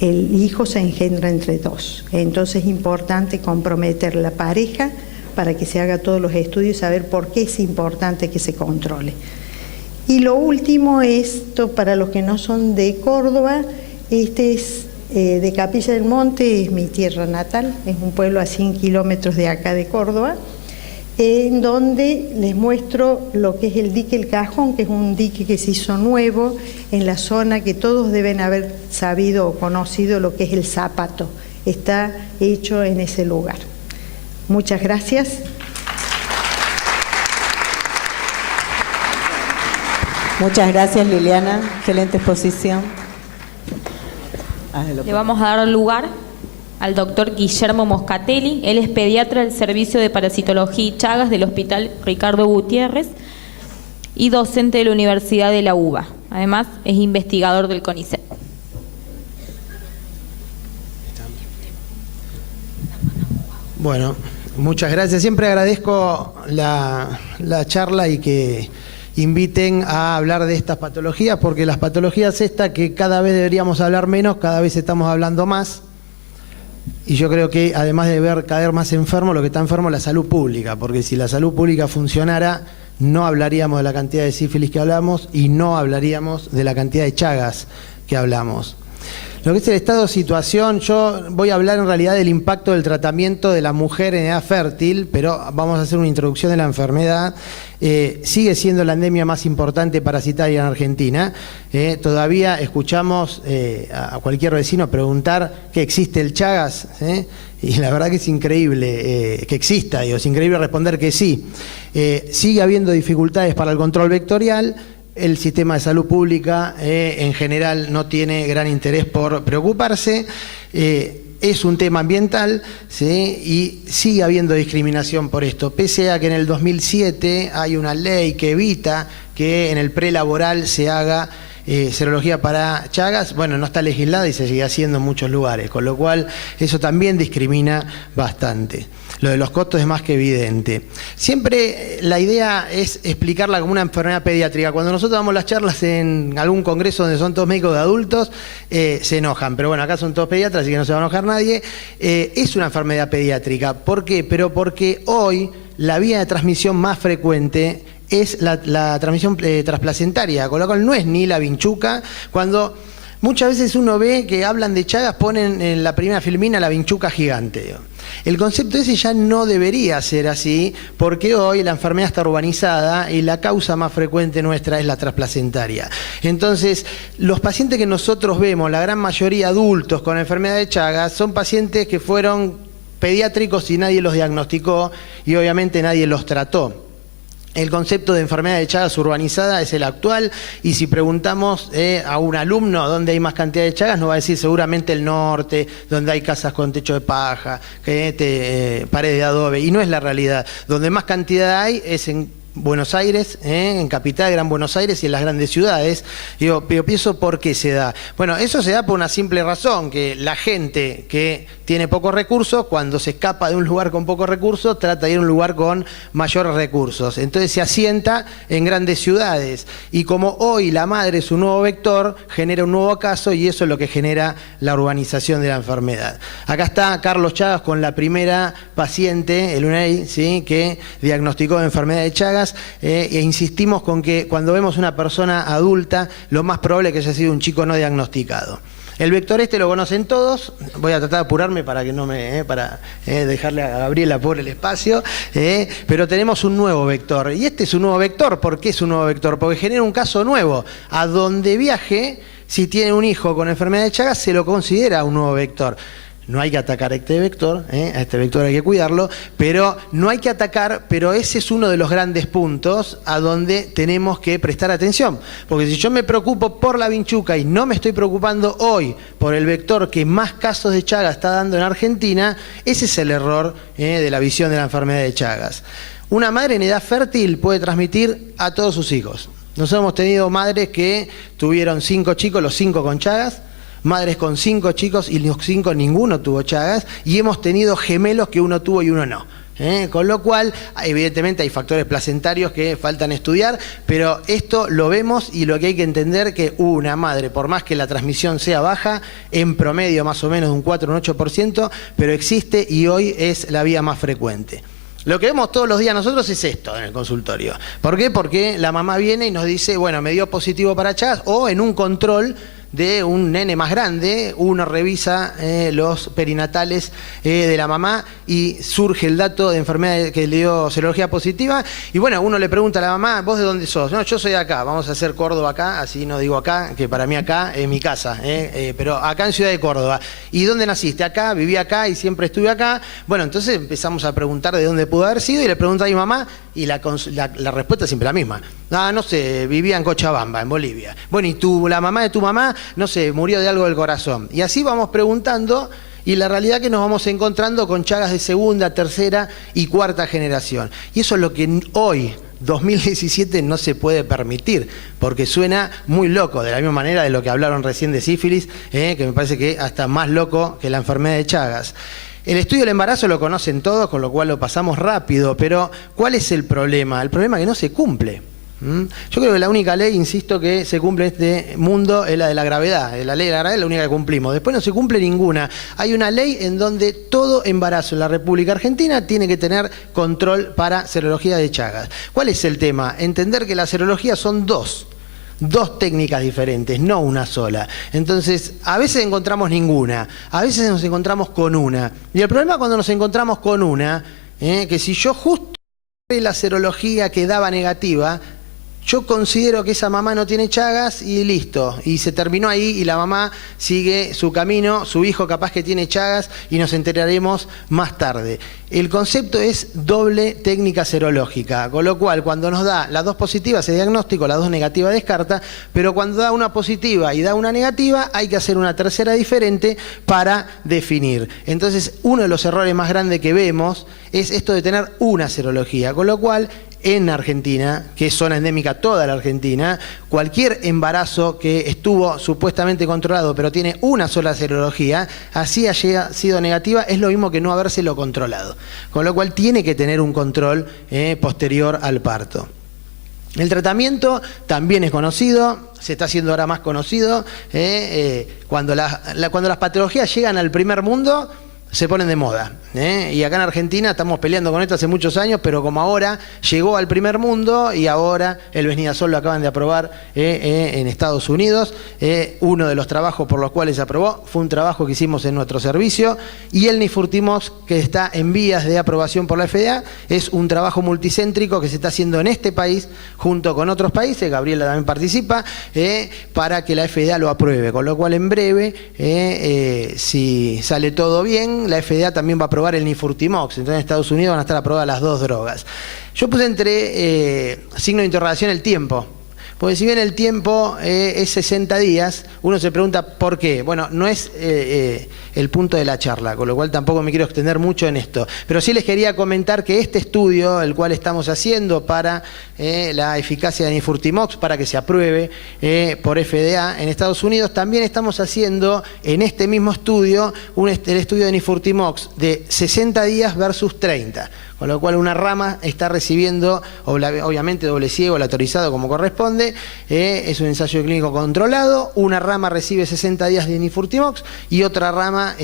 El hijo se engendra entre dos. Entonces es importante comprometer la pareja para que se haga todos los estudios y saber por qué es importante que se controle. Y lo último, esto para los que no son de Córdoba, este es de Capilla del Monte, es mi tierra natal, es un pueblo a 100 kilómetros de acá de Córdoba, en donde les muestro lo que es el dique El Cajón, que es un dique que se hizo nuevo en la zona que todos deben haber sabido o conocido, lo que es el Zapato. Está hecho en ese lugar. Muchas gracias. Muchas gracias, Liliana. Excelente exposición. Le vamos a dar lugar al doctor Guillermo Moscatelli. Él es pediatra del Servicio de Parasitología y Chagas del Hospital Ricardo Gutiérrez y docente de la Universidad de la UBA. Además, es investigador del CONICET. Bueno, muchas gracias. Siempre agradezco la charla y que inviten a hablar de estas patologías, porque las patologías estas que cada vez deberíamos hablar menos, cada vez estamos hablando más. Y yo creo que además de ver caer más enfermos, lo que está enfermo es la salud pública, porque si la salud pública funcionara, no hablaríamos de la cantidad de sífilis que hablamos y no hablaríamos de la cantidad de chagas que hablamos. Lo que es el estado de situación, yo voy a hablar en realidad del impacto del tratamiento de la mujer en edad fértil, pero vamos a hacer una introducción de la enfermedad. Sigue siendo la endemia más importante parasitaria en Argentina. Todavía escuchamos a cualquier vecino preguntar que existe el Chagas, y la verdad que es increíble que exista, digo, es increíble responder que sí. Sigue habiendo dificultades para el control vectorial. El sistema de salud pública en general no tiene gran interés por preocuparse. Es un tema ambiental, ¿sí? Y sigue habiendo discriminación por esto, pese a que en el 2007 hay una ley que evita que en el prelaboral se haga serología para Chagas. Bueno, no está legislada y se sigue haciendo en muchos lugares, con lo cual eso también discrimina bastante. Lo de los costos es más que evidente. Siempre la idea es explicarla como una enfermedad pediátrica. Cuando nosotros damos las charlas en algún congreso donde son todos médicos de adultos, se enojan. Pero bueno, acá son todos pediatras, así que no se va a enojar nadie. Es una enfermedad pediátrica. ¿Por qué? Pero porque hoy la vía de transmisión más frecuente es la transmisión transplacentaria, con lo cual no es ni la vinchuca. Cuando muchas veces uno ve que hablan de Chagas, ponen en la primera filmina la vinchuca gigante. El concepto ese ya no debería ser así, porque hoy la enfermedad está urbanizada y la causa más frecuente nuestra es la transplacentaria. Entonces, los pacientes que nosotros vemos, la gran mayoría adultos con enfermedad de Chagas, son pacientes que fueron pediátricos y nadie los diagnosticó y obviamente nadie los trató. El concepto de enfermedad de Chagas urbanizada es el actual, y si preguntamos a un alumno dónde hay más cantidad de Chagas, nos va a decir seguramente el norte, donde hay casas con techo de paja, paredes de adobe, y no es la realidad. Donde más cantidad hay es en Buenos Aires, en Capital, Gran Buenos Aires y en las grandes ciudades. Pero pienso por qué se da. Bueno, eso se da por una simple razón, que la gente que tiene pocos recursos, cuando se escapa de un lugar con pocos recursos, trata de ir a un lugar con mayores recursos. Entonces se asienta en grandes ciudades. Y como hoy la madre es un nuevo vector, genera un nuevo caso y eso es lo que genera la urbanización de la enfermedad. Acá está Carlos Chagas con la primera paciente, el UNEI, ¿sí?, que diagnosticó enfermedad de Chagas. E insistimos con que cuando vemos una persona adulta, lo más probable es que haya sido un chico no diagnosticado. El vector este lo conocen todos, voy a tratar de apurarme para que no me para dejarle a Gabriela por el espacio, pero tenemos un nuevo vector, y este es un nuevo vector. ¿Por qué es un nuevo vector? Porque genera un caso nuevo. A donde viaje, si tiene un hijo con enfermedad de Chagas, se lo considera un nuevo vector. No hay que atacar a este vector, a este vector hay que cuidarlo, pero no hay que atacar, pero ese es uno de los grandes puntos a donde tenemos que prestar atención. Porque si yo me preocupo por la vinchuca y no me estoy preocupando hoy por el vector que más casos de Chagas está dando en Argentina, ese es el error de la visión de la enfermedad de Chagas. Una madre en edad fértil puede transmitir a todos sus hijos. Nosotros hemos tenido madres que tuvieron 5 chicos, los 5 con Chagas, madres con 5 chicos y los 5 ninguno tuvo Chagas, y hemos tenido gemelos que uno tuvo y uno no. Con lo cual, evidentemente hay factores placentarios que faltan estudiar, pero esto lo vemos, y lo que hay que entender que una madre, por más que la transmisión sea baja, en promedio más o menos de un 4 o un 8%, pero existe y hoy es la vía más frecuente. Lo que vemos todos los días nosotros es esto en el consultorio. ¿Por qué? Porque la mamá viene y nos dice, bueno, me dio positivo para Chagas, o en un control de un nene más grande, uno revisa los perinatales de la mamá y surge el dato de enfermedad que le dio serología positiva, y bueno, uno le pregunta a la mamá, ¿vos de dónde sos? No, yo soy de acá, vamos a hacer Córdoba acá, así no digo acá, que para mí acá es mi casa, pero acá en Ciudad de Córdoba. ¿Y dónde naciste? Acá, viví acá y siempre estuve acá. Bueno, entonces empezamos a preguntar de dónde pudo haber sido y le pregunto a mi mamá y la respuesta es siempre la misma. Ah, no sé, vivía en Cochabamba, en Bolivia. Bueno, ¿y la mamá de tu mamá? No sé, murió de algo del corazón. Y así vamos preguntando, y la realidad es que nos vamos encontrando con Chagas de segunda, tercera y cuarta generación. Y eso es lo que hoy, 2017, no se puede permitir, porque suena muy loco, de la misma manera de lo que hablaron recién de sífilis, que me parece que hasta más loco que la enfermedad de Chagas. El estudio del embarazo lo conocen todos, con lo cual lo pasamos rápido, pero ¿cuál es el problema? El problema es que no se cumple. Yo creo que la única ley, insisto, que se cumple en este mundo es la de la gravedad. La ley de la gravedad es la única que cumplimos. Después no se cumple ninguna. Hay una ley en donde todo embarazo en la República Argentina tiene que tener control para serología de Chagas. ¿Cuál es el tema? Entender que la serología son dos técnicas diferentes, no una sola. Entonces, a veces encontramos ninguna, a veces nos encontramos con una. Y el problema cuando nos encontramos con una, que si yo justo la serología que daba negativa, yo considero que esa mamá no tiene Chagas y listo, y se terminó ahí y la mamá sigue su camino, su hijo capaz que tiene Chagas y nos enteraremos más tarde. El concepto es doble técnica serológica, con lo cual cuando nos da las dos positivas el diagnóstico, las dos negativas descarta, pero cuando da una positiva y da una negativa hay que hacer una tercera diferente para definir. Entonces uno de los errores más grandes que vemos es esto de tener una serología, con lo cual en Argentina, que es zona endémica toda la Argentina, cualquier embarazo que estuvo supuestamente controlado pero tiene una sola serología, así haya sido negativa, es lo mismo que no habérselo controlado. Con lo cual tiene que tener un control posterior al parto. El tratamiento también es conocido, se está haciendo ahora más conocido. Cuando las patologías llegan al primer mundo, se ponen de moda. Y acá en Argentina estamos peleando con esto hace muchos años, pero como ahora llegó al primer mundo y ahora el Vesnidazol lo acaban de aprobar en Estados Unidos. Uno de los trabajos por los cuales se aprobó fue un trabajo que hicimos en nuestro servicio, y el Nifurtimox, que está en vías de aprobación por la FDA, es un trabajo multicéntrico que se está haciendo en este país junto con otros países, Gabriela también participa, para que la FDA lo apruebe, con lo cual en breve, si sale todo bien, la FDA también va a aprobar el Nifurtimox. Entonces en Estados Unidos van a estar aprobadas las dos drogas. Yo puse entre signo de interrogación el tiempo, porque si bien el tiempo es 60 días, uno se pregunta por qué. Bueno, no es el punto de la charla, con lo cual tampoco me quiero extender mucho en esto. Pero sí les quería comentar que este estudio, el cual estamos haciendo para la eficacia de Nifurtimox, para que se apruebe por FDA en Estados Unidos, también estamos haciendo en este mismo estudio el estudio de Nifurtimox de 60 días versus 30. Con lo cual una rama está recibiendo, obviamente doble ciego, aleatorizado como corresponde, es un ensayo clínico controlado, una rama recibe 60 días de Nifurtimox y otra rama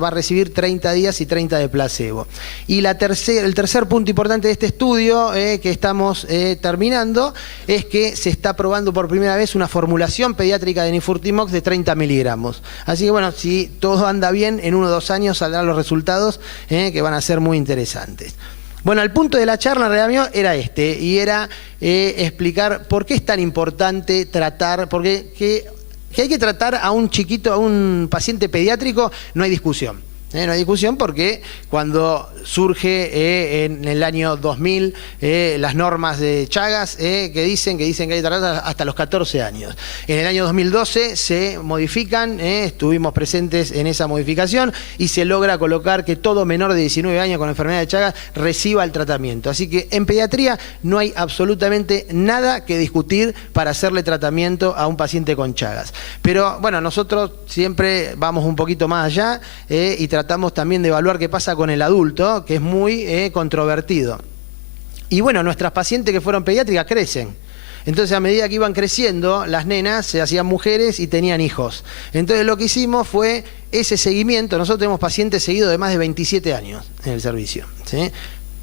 va a recibir 30 días y 30 de placebo. Y el tercer punto importante de este estudio que estamos terminando es que se está probando por primera vez una formulación pediátrica de Nifurtimox de 30 miligramos. Así que bueno, si todo anda bien, en 1 o 2 años saldrán los resultados que van a ser muy interesantes. Bueno, el punto de la charla en realidad mío era y era explicar por qué es tan importante tratar, porque que hay que tratar a un chiquito, a un paciente pediátrico, no hay discusión. No hay discusión porque cuando surge en el año 2000 las normas de Chagas que dicen que hay que tratar hasta los 14 años. En el año 2012 se modifican, estuvimos presentes en esa modificación y se logra colocar que todo menor de 19 años con enfermedad de Chagas reciba el tratamiento. Así que en pediatría no hay absolutamente nada que discutir para hacerle tratamiento a un paciente con Chagas. Pero bueno, nosotros siempre vamos un poquito más allá y tratamos también de evaluar qué pasa con el adulto, que es muy controvertido. Y bueno, nuestras pacientes que fueron pediátricas crecen. Entonces a medida que iban creciendo, las nenas se hacían mujeres y tenían hijos. Entonces lo que hicimos fue ese seguimiento. Nosotros tenemos pacientes seguidos de más de 27 años en el servicio, ¿sí?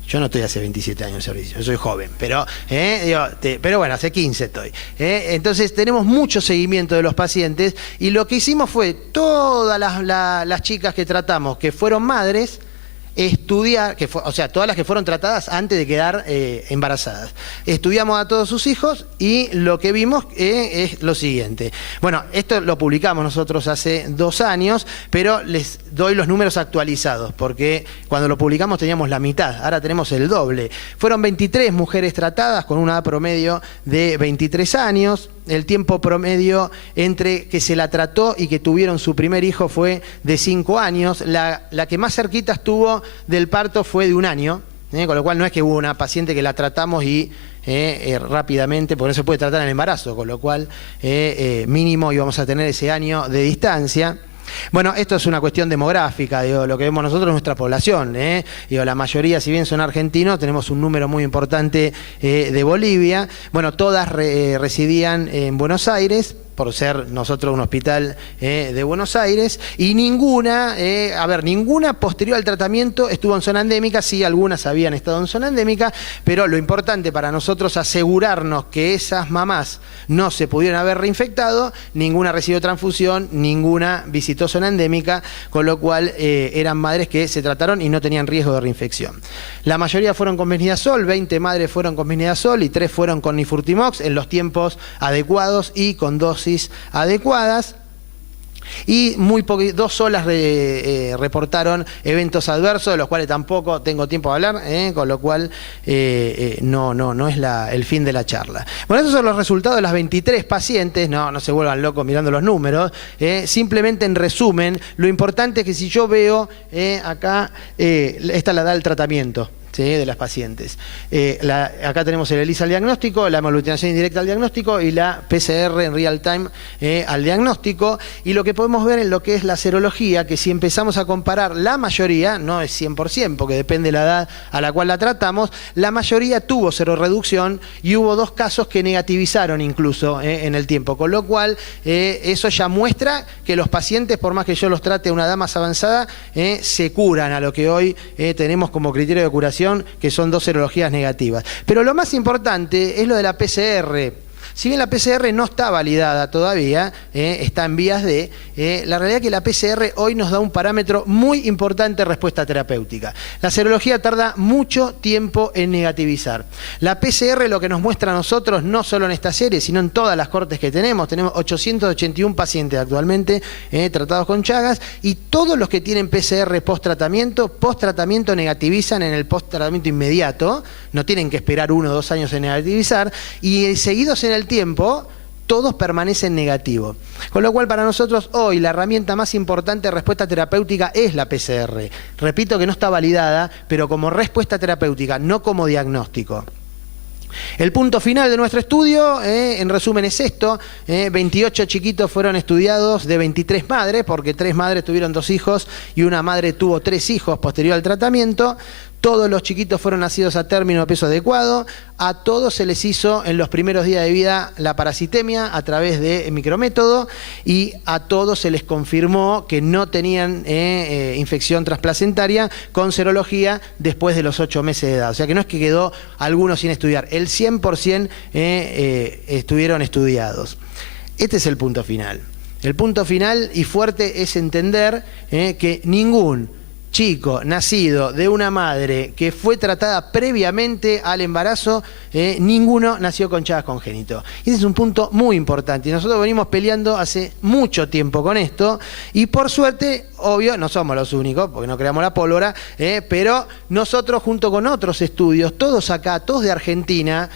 Yo no estoy hace 27 años en servicio, yo soy joven, pero, pero bueno, hace 15 estoy. Entonces tenemos mucho seguimiento de los pacientes y lo que hicimos fue todas las chicas que tratamos que fueron madres, estudiar, o sea, todas las que fueron tratadas antes de quedar embarazadas. Estudiamos a todos sus hijos y lo que vimos es lo siguiente. Bueno, esto lo publicamos nosotros hace 2 años, pero les doy los números actualizados, porque cuando lo publicamos teníamos la mitad, ahora tenemos el doble. Fueron 23 mujeres tratadas con una edad promedio de 23 años. El tiempo promedio entre que se la trató y que tuvieron su primer hijo fue de 5 años. La que más cerquita estuvo del parto fue de 1 año, con lo cual no es que hubo una paciente que la tratamos y rápidamente, porque no se puede tratar en el embarazo, con lo cual mínimo íbamos a tener ese año de distancia. Bueno, esto es una cuestión demográfica, lo que vemos nosotros es nuestra población. La mayoría, si bien son argentinos, tenemos un número muy importante de Bolivia. Bueno, todas residían en Buenos Aires, por ser nosotros un hospital de Buenos Aires, y ninguna posterior al tratamiento estuvo en zona endémica. Sí, algunas habían estado en zona endémica, pero lo importante para nosotros asegurarnos que esas mamás no se pudieran haber reinfectado, ninguna recibió transfusión, ninguna visitó zona endémica, con lo cual eran madres que se trataron y no tenían riesgo de reinfección. La mayoría fueron con Besnidazol, 20 madres fueron con Besnidazol y 3 fueron con Nifurtimox en los tiempos adecuados y con dosis adecuadas. Y 2 solas reportaron eventos adversos, de los cuales tampoco tengo tiempo de hablar, con lo cual no es el fin de la charla. Bueno, esos son los resultados de las 23 pacientes, no se vuelvan locos mirando los números, simplemente en resumen, lo importante es que si yo veo acá, esta la da el tratamiento de las pacientes. Acá tenemos el ELISA al diagnóstico, la hemaglutinación indirecta al diagnóstico y la PCR en real time al diagnóstico. Y lo que podemos ver en lo que es la serología, que si empezamos a comparar la mayoría, no es 100%, porque depende de la edad a la cual la tratamos, la mayoría tuvo serorreducción y hubo 2 casos que negativizaron incluso en el tiempo, con lo cual eso ya muestra que los pacientes, por más que yo los trate a una edad más avanzada, se curan a lo que hoy tenemos como criterio de curación, que son 2 serologías negativas. Pero lo más importante es lo de la PCR. Si bien la PCR no está validada todavía, está en vías de, la realidad es que la PCR hoy nos da un parámetro muy importante de respuesta terapéutica. La serología tarda mucho tiempo en negativizar. La PCR lo que nos muestra a nosotros, no solo en esta serie, sino en todas las cortes que tenemos 881 pacientes actualmente tratados con Chagas, y todos los que tienen PCR post-tratamiento negativizan en el post-tratamiento inmediato, no tienen que esperar 1 o 2 años en negativizar, y seguidos en el tiempo, todos permanecen negativos. Con lo cual, para nosotros hoy la herramienta más importante de respuesta terapéutica es la PCR. Repito que no está validada, pero como respuesta terapéutica, no como diagnóstico. El punto final de nuestro estudio, en resumen, es esto: 28 chiquitos fueron estudiados de 23 madres, porque 3 madres tuvieron 2 hijos y una madre tuvo 3 hijos posterior al tratamiento. Todos los chiquitos fueron nacidos a término de peso adecuado. A todos se les hizo en los primeros días de vida la parasitemia a través de micrométodo, y a todos se les confirmó que no tenían infección transplacentaria con serología después de los 8 meses de edad. O sea que no es que quedó alguno sin estudiar, el 100% estuvieron estudiados. Este es el punto final. El punto final y fuerte es entender que ningún chico nacido de una madre que fue tratada previamente al embarazo, ninguno nació con Chagas congénito. Y ese es un punto muy importante. Y nosotros venimos peleando hace mucho tiempo con esto, y por suerte, obvio, no somos los únicos, porque no creamos la pólvora, pero nosotros junto con otros estudios, todos acá, todos de Argentina,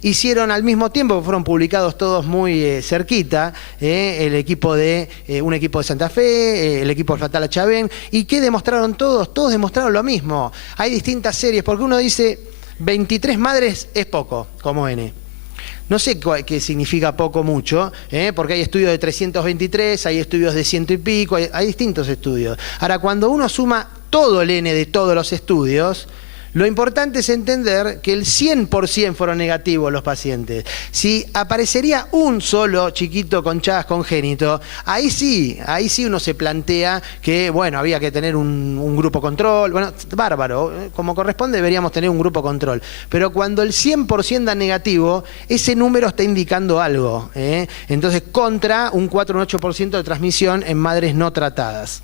hicieron al mismo tiempo, fueron publicados todos muy cerquita, un equipo de Santa Fe, el equipo de Fatal Chabén, y ¿qué demostraron todos? Todos demostraron lo mismo. Hay distintas series, porque uno dice 23 madres es poco, como N. No sé qué significa poco mucho, porque hay estudios de 323, hay estudios de 100 y pico, hay distintos estudios. Ahora, cuando uno suma todo el N de todos los estudios, Lo importante es entender que el 100% fueron negativos los pacientes. Si aparecería un solo chiquito con Chagas congénito, ahí sí uno se plantea que, bueno, había que tener un grupo control. Bueno, bárbaro, como corresponde deberíamos tener un grupo control. Pero cuando el 100% da negativo, ese número está indicando algo, ¿eh? Entonces, contra un 4 o un 8% de transmisión en madres no tratadas.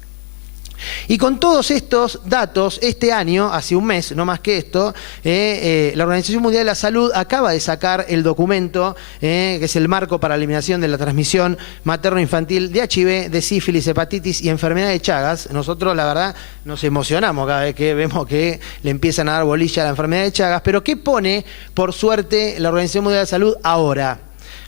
Y con todos estos datos, este año, hace un mes, no más que esto, la Organización Mundial de la Salud acaba de sacar el documento que es el marco para la eliminación de la transmisión materno-infantil de HIV, de sífilis, hepatitis y enfermedad de Chagas. Nosotros, la verdad, nos emocionamos cada vez que vemos que le empiezan a dar bolilla a la enfermedad de Chagas. Pero ¿qué pone, por suerte, la Organización Mundial de la Salud ahora?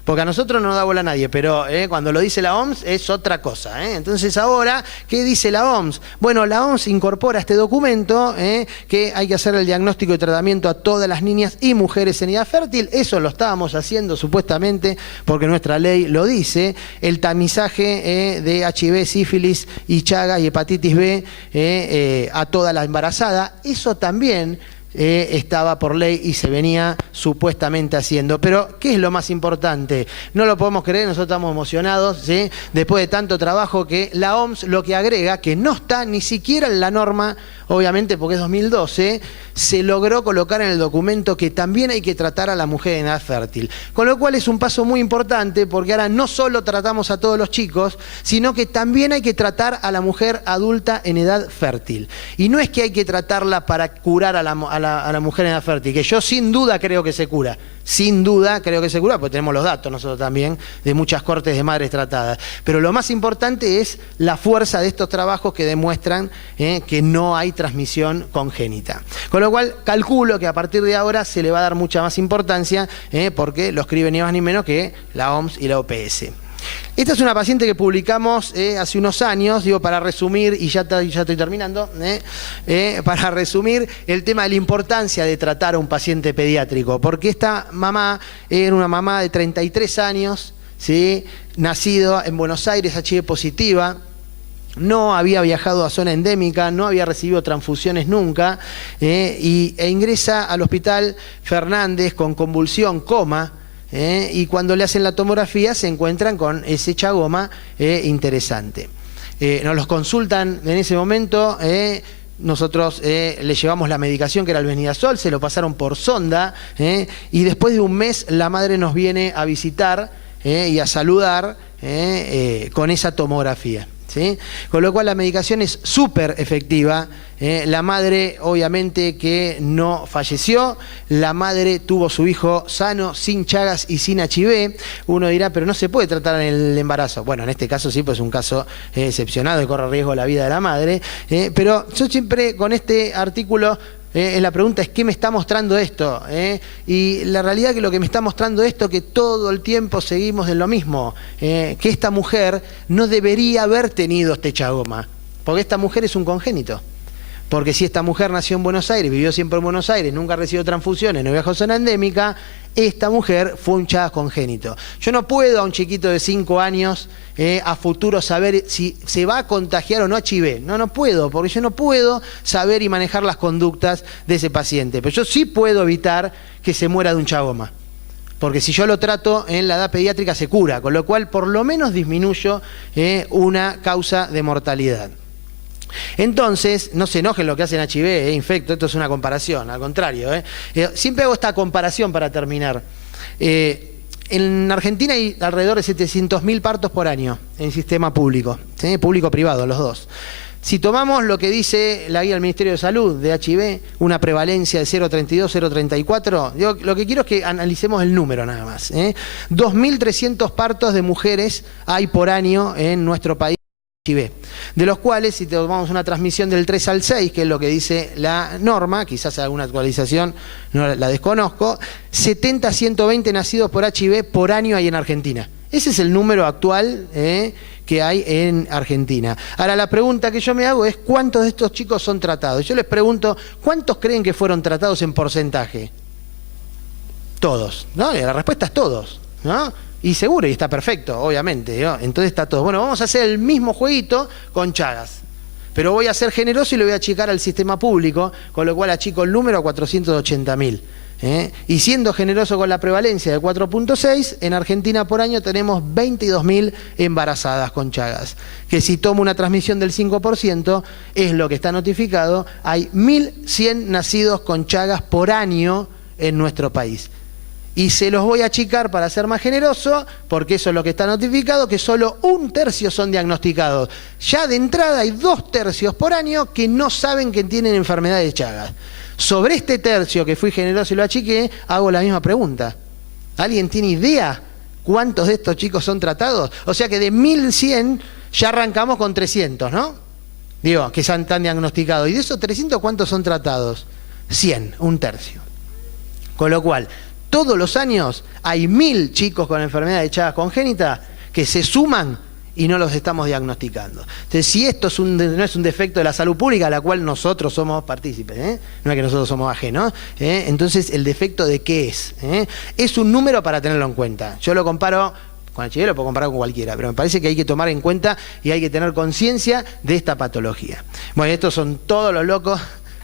Porque a nosotros no nos da bola a nadie, pero cuando lo dice la OMS es otra cosa. Entonces ahora, ¿qué dice la OMS? Bueno, la OMS incorpora este documento que hay que hacer el diagnóstico y tratamiento a todas las niñas y mujeres en edad fértil. Eso lo estábamos haciendo supuestamente porque nuestra ley lo dice. El tamizaje de HIV, sífilis y Chagas y hepatitis B a toda la embarazada. Eso también estaba por ley y se venía supuestamente haciendo. Pero, ¿qué es lo más importante? No lo podemos creer, nosotros estamos emocionados, ¿sí? Después de tanto trabajo, que la OMS lo que agrega, que no está ni siquiera en la norma, obviamente porque es 2012, se logró colocar en el documento que también hay que tratar a la mujer en edad fértil. Con lo cual es un paso muy importante, porque ahora no solo tratamos a todos los chicos, sino que también hay que tratar a la mujer adulta en edad fértil. Y no es que hay que tratarla para curar a la mujer en edad fértil, que yo sin duda creo que se cura. Sin duda creo que se cura, porque tenemos los datos nosotros también de muchas cortes de madres tratadas. Pero lo más importante es la fuerza de estos trabajos que demuestran que no hay transmisión congénita. Con lo cual calculo que a partir de ahora se le va a dar mucha más importancia porque lo escribe ni más ni menos que la OMS y la OPS. Esta es una paciente que publicamos hace unos años, digo, para resumir, y ya estoy terminando, para resumir el tema de la importancia de tratar a un paciente pediátrico, porque esta mamá era una mamá de 33 años, ¿sí? Nacido en Buenos Aires, HIV positiva, no había viajado a zona endémica, no había recibido transfusiones nunca, e ingresa al hospital Fernández con convulsión, coma, y cuando le hacen la tomografía se encuentran con ese chagoma interesante. Nos los consultan en ese momento, nosotros le llevamos la medicación que era el Benidazol, se lo pasaron por sonda, y después de un mes la madre nos viene a visitar y a saludar con esa tomografía. ¿Sí? Con lo cual la medicación es súper efectiva. La madre obviamente que no falleció, la madre tuvo su hijo sano, sin Chagas y sin HIV. Uno dirá, pero no se puede tratar en el embarazo. Bueno, en este caso sí, pues es un caso excepcional, que corre riesgo la vida de la madre. Pero yo siempre con este artículo... la pregunta es, ¿qué me está mostrando esto? Y la realidad que lo que me está mostrando esto, que todo el tiempo seguimos en lo mismo, que esta mujer no debería haber tenido este chagoma, porque esta mujer es un congénito. Porque si esta mujer nació en Buenos Aires, vivió siempre en Buenos Aires, nunca recibió transfusiones, no viajó a zona endémica, esta mujer fue un Chagas congénito. Yo no puedo a un chiquito de 5 años a futuro saber si se va a contagiar o no HIV. No puedo, porque yo no puedo saber y manejar las conductas de ese paciente. Pero yo sí puedo evitar que se muera de un chagoma. Porque si yo lo trato en la edad pediátrica se cura, con lo cual por lo menos disminuyo una causa de mortalidad. Entonces, no se enojen lo que hacen HIV, infecto, esto es una comparación, al contrario. Siempre hago esta comparación para terminar. En Argentina hay alrededor de 700.000 partos por año en sistema público, ¿sí? Público-privado, los dos. Si tomamos lo que dice la guía del Ministerio de Salud de HIV, una prevalencia de 0,32, 0,34, yo lo que quiero es que analicemos el número nada más. 2.300 partos de mujeres hay por año en nuestro país. De los cuales, si tomamos una transmisión del 3 al 6, que es lo que dice la norma, quizás alguna actualización no la desconozco, 70 a 120 nacidos por HIV por año hay en Argentina. Ese es el número actual que hay en Argentina. Ahora, la pregunta que yo me hago es, ¿cuántos de estos chicos son tratados? Yo les pregunto, ¿cuántos creen que fueron tratados en porcentaje? Todos, ¿no? Y la respuesta es todos, ¿no? Y seguro, y está perfecto, obviamente, ¿no? Entonces está todo. Bueno, vamos a hacer el mismo jueguito con Chagas. pero voy a ser generoso y lo voy a achicar al sistema público, con lo cual achico el número a 480.000. Y siendo generoso con la prevalencia de 4.6, en Argentina por año tenemos 22.000 embarazadas con Chagas, que si tomo una transmisión del 5%, es lo que está notificado, hay 1.100 nacidos con Chagas por año en nuestro país. Y se los voy a achicar para ser más generoso, porque eso es lo que está notificado, que solo 1/3 son diagnosticados. Ya de entrada hay 2/3 por año que no saben que tienen enfermedad de Chagas. Sobre este tercio que fui generoso y lo achiqué, hago la misma pregunta. ¿Alguien tiene idea cuántos de estos chicos son tratados? O sea que de 1.100 ya arrancamos con 300, ¿no? Digo, que ya están diagnosticados. ¿Y de esos 300 cuántos son tratados? 100, 1/3. Con lo cual, todos los años hay 1.000 chicos con enfermedad de Chagas congénita que se suman y no los estamos diagnosticando. Entonces, si esto no es un defecto de la salud pública, a la cual nosotros somos partícipes, no es que nosotros somos ajenos, entonces, ¿el defecto de qué es? Es un número para tenerlo en cuenta. Yo lo comparo con el HIV, lo puedo comparar con cualquiera, pero me parece que hay que tomar en cuenta y hay que tener conciencia de esta patología. Bueno, estos son todos los locos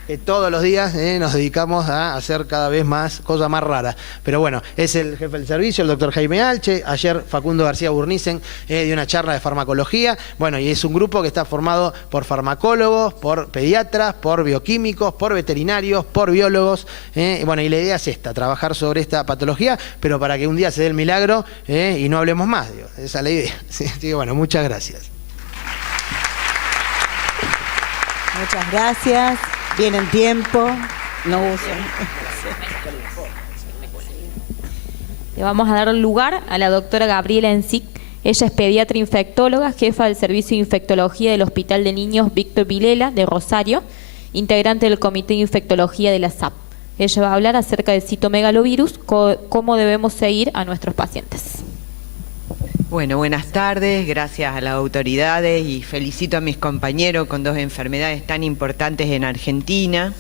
que todos los días nos dedicamos a hacer cada vez más cosas más raras. Pero bueno, es el jefe del servicio, el doctor Jaime Alche. Ayer Facundo García Burnicen dio una charla de farmacología. Bueno, y es un grupo que está formado por farmacólogos, por pediatras, por bioquímicos, por veterinarios, por biólogos. Bueno, y la idea es esta, trabajar sobre esta patología, pero para que un día se dé el milagro y no hablemos más. Digo, esa es la idea. Sí, así que bueno, muchas gracias. Muchas gracias. Viene en tiempo. No usen. Le vamos a dar lugar a la doctora Gabriela Ensic. Ella es pediatra infectóloga, jefa del Servicio de Infectología del Hospital de Niños Víctor Vilela de Rosario, integrante del Comité de Infectología de la SAP. Ella va a hablar acerca del citomegalovirus, cómo debemos seguir a nuestros pacientes. Bueno, buenas tardes, gracias a las autoridades y felicito a mis compañeros con 2 enfermedades tan importantes en Argentina.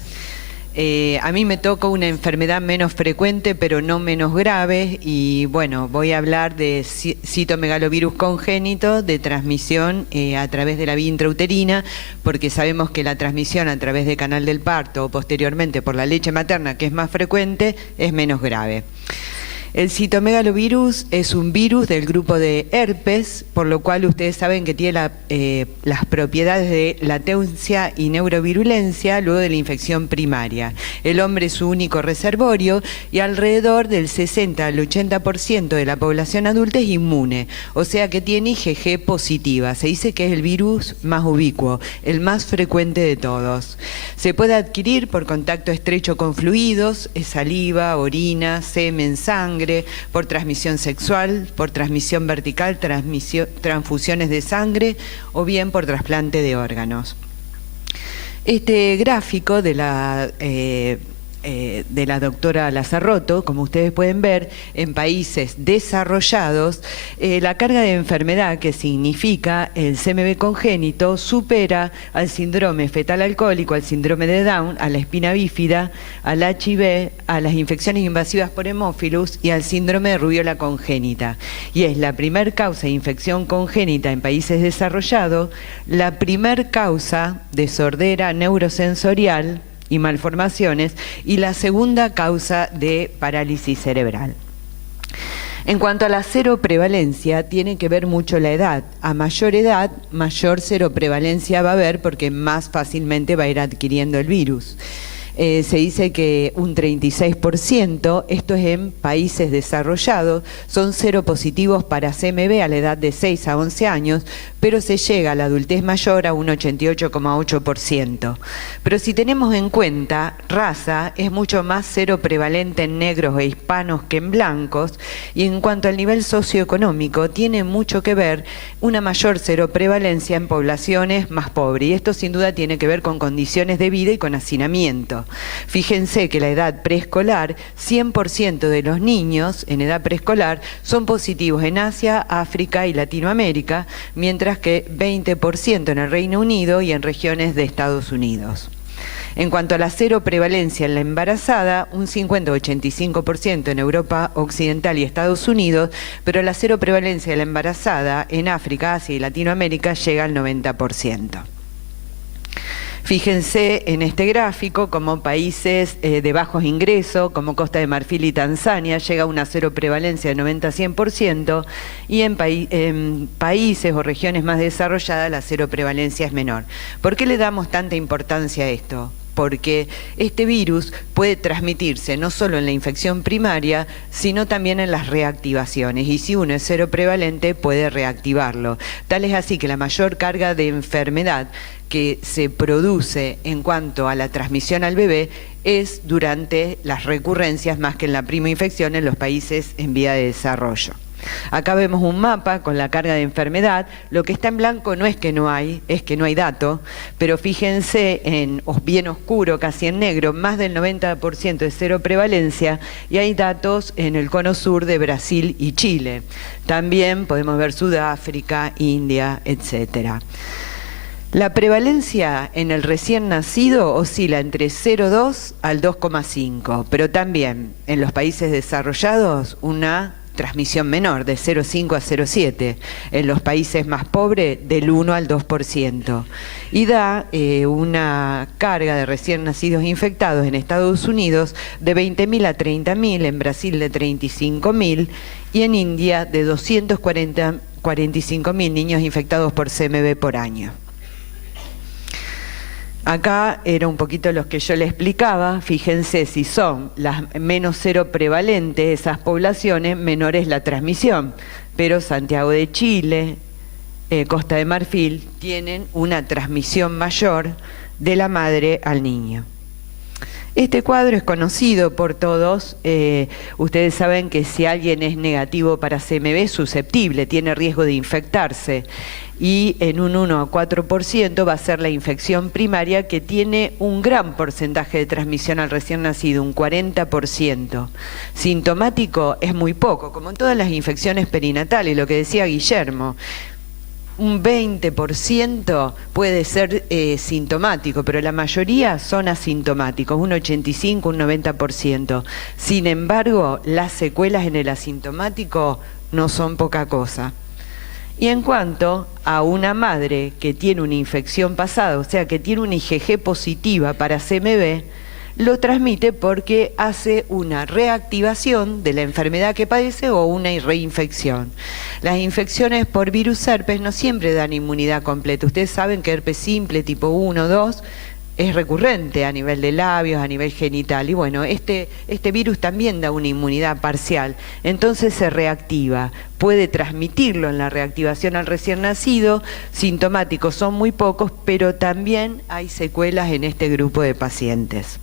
A mí me toca una enfermedad menos frecuente pero no menos grave y bueno, voy a hablar de citomegalovirus congénito de transmisión a través de la vía intrauterina, porque sabemos que la transmisión a través del canal del parto o posteriormente por la leche materna, que es más frecuente, es menos grave. El citomegalovirus es un virus del grupo de herpes, por lo cual ustedes saben que tiene las propiedades de latencia y neurovirulencia luego de la infección primaria. El hombre es su único reservorio y alrededor del 60 al 80% de la población adulta es inmune, o sea que tiene IgG positiva. Se dice que es el virus más ubicuo, el más frecuente de todos. Se puede adquirir por contacto estrecho con fluidos, saliva, orina, semen, sangre, por transmisión sexual, por transmisión vertical, transfusiones de sangre o bien por trasplante de órganos. Este gráfico de la doctora Lazarotto, como ustedes pueden ver, en países desarrollados, la carga de enfermedad que significa el CMV congénito supera al síndrome fetal alcohólico, al síndrome de Down, a la espina bífida, al HIV, a las infecciones invasivas por hemófilus y al síndrome de rubiola congénita. Y es la primer causa de infección congénita en países desarrollados, la primer causa de sordera neurosensorial y malformaciones, y la segunda causa de parálisis cerebral. En cuanto a la seroprevalencia, tiene que ver mucho la edad. A mayor edad, mayor seroprevalencia va a haber porque más fácilmente va a ir adquiriendo el virus. Se dice que un 36%, esto es en países desarrollados, son seropositivos para CMV a la edad de 6 a 11 años, pero se llega a la adultez mayor a un 88,8%. Pero si tenemos en cuenta raza, es mucho más seroprevalente en negros e hispanos que en blancos, y en cuanto al nivel socioeconómico, tiene mucho que ver una mayor seroprevalencia en poblaciones más pobres, y esto sin duda tiene que ver con condiciones de vida y con hacinamiento. Fíjense que la edad preescolar, 100% de los niños en edad preescolar son positivos en Asia, África y Latinoamérica, mientras que 20% en el Reino Unido y en regiones de Estados Unidos. En cuanto a la seroprevalencia en la embarazada, un 50-85% en Europa Occidental y Estados Unidos, pero la seroprevalencia de la embarazada en África, Asia y Latinoamérica llega al 90%. Fíjense en este gráfico como países de bajos ingresos, como Costa de Marfil y Tanzania, llega a una cero prevalencia de 90-100%, y en países o regiones más desarrolladas la cero prevalencia es menor. ¿Por qué le damos tanta importancia a esto? Porque este virus puede transmitirse no solo en la infección primaria, sino también en las reactivaciones. Y si uno es cero prevalente, puede reactivarlo. Tal es así que la mayor carga de enfermedad que se produce en cuanto a la transmisión al bebé es durante las recurrencias, más que en la primoinfección en los países en vía de desarrollo. Acá vemos un mapa con la carga de enfermedad. Lo que está en blanco no es que no hay, es que no hay dato, pero fíjense en bien oscuro, casi en negro, más del 90% de cero prevalencia, y hay datos en el cono sur de Brasil y Chile. También podemos ver Sudáfrica, India, etcétera. La prevalencia en el recién nacido oscila entre 0,2 al 2,5, pero también en los países desarrollados una transmisión menor, de 0,5 a 0,7, en los países más pobres del 1 al 2%, y da una carga de recién nacidos infectados en Estados Unidos de 20.000 a 30.000, en Brasil de 35.000 y en India de 245.000 niños infectados por CMV por año. Acá era un poquito lo que yo le explicaba. Fíjense, si son las menos cero prevalentes esas poblaciones, menor es la transmisión. Pero Santiago de Chile, Costa de Marfil, tienen una transmisión mayor de la madre al niño. Este cuadro es conocido por todos. Ustedes saben que si alguien es negativo para CMV es susceptible, tiene riesgo de infectarse. Y en un 1 a 4% va a ser la infección primaria, que tiene un gran porcentaje de transmisión al recién nacido, un 40%. Sintomático es muy poco, como en todas las infecciones perinatales, lo que decía Guillermo. Un 20% puede ser sintomático, pero la mayoría son asintomáticos, un 85, un 90%. Sin embargo, las secuelas en el asintomático no son poca cosa. Y en cuanto a una madre que tiene una infección pasada, o sea, que tiene una IgG positiva para CMV, lo transmite porque hace una reactivación de la enfermedad que padece o una reinfección. Las infecciones por virus herpes no siempre dan inmunidad completa. Ustedes saben que herpes simple tipo 1, 2 es recurrente a nivel de labios, a nivel genital, y bueno, este virus también da una inmunidad parcial, entonces se reactiva, puede transmitirlo en la reactivación al recién nacido. Sintomáticos son muy pocos, pero también hay secuelas en este grupo de pacientes.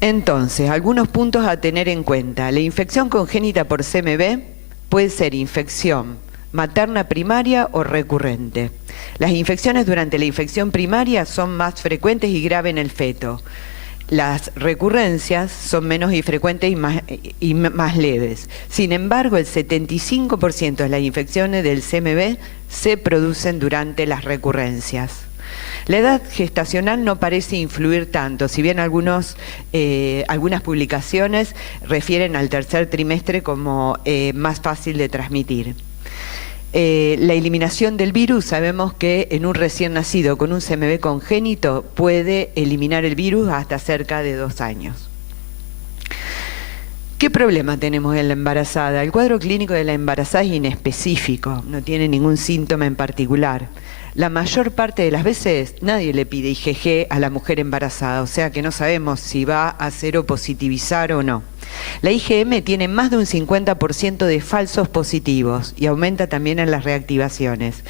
Entonces, algunos puntos a tener en cuenta. La infección congénita por CMV puede ser infección materna primaria o recurrente. Las infecciones durante la infección primaria son más frecuentes y graves en el feto. Las recurrencias son menos frecuentes y más leves. Sin embargo, el 75% de las infecciones del CMV se producen durante las recurrencias. La edad gestacional no parece influir tanto, si bien algunas publicaciones refieren al tercer trimestre como más fácil de transmitir. La eliminación del virus, sabemos que en un recién nacido con un CMV congénito puede eliminar el virus hasta cerca de 2 años. ¿Qué problema tenemos en la embarazada? El cuadro clínico de la embarazada es inespecífico, no tiene ningún síntoma en particular. La mayor parte de las veces nadie le pide IgG a la mujer embarazada, o sea que no sabemos si va a seropositivizar o no. La IgM tiene más de un 50% de falsos positivos y aumenta también en las reactivaciones.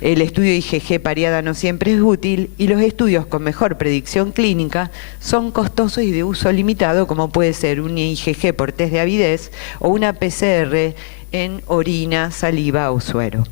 El estudio IgG pareada no siempre es útil y los estudios con mejor predicción clínica son costosos y de uso limitado, como puede ser un IgG por test de avidez o una PCR en orina, saliva o suero.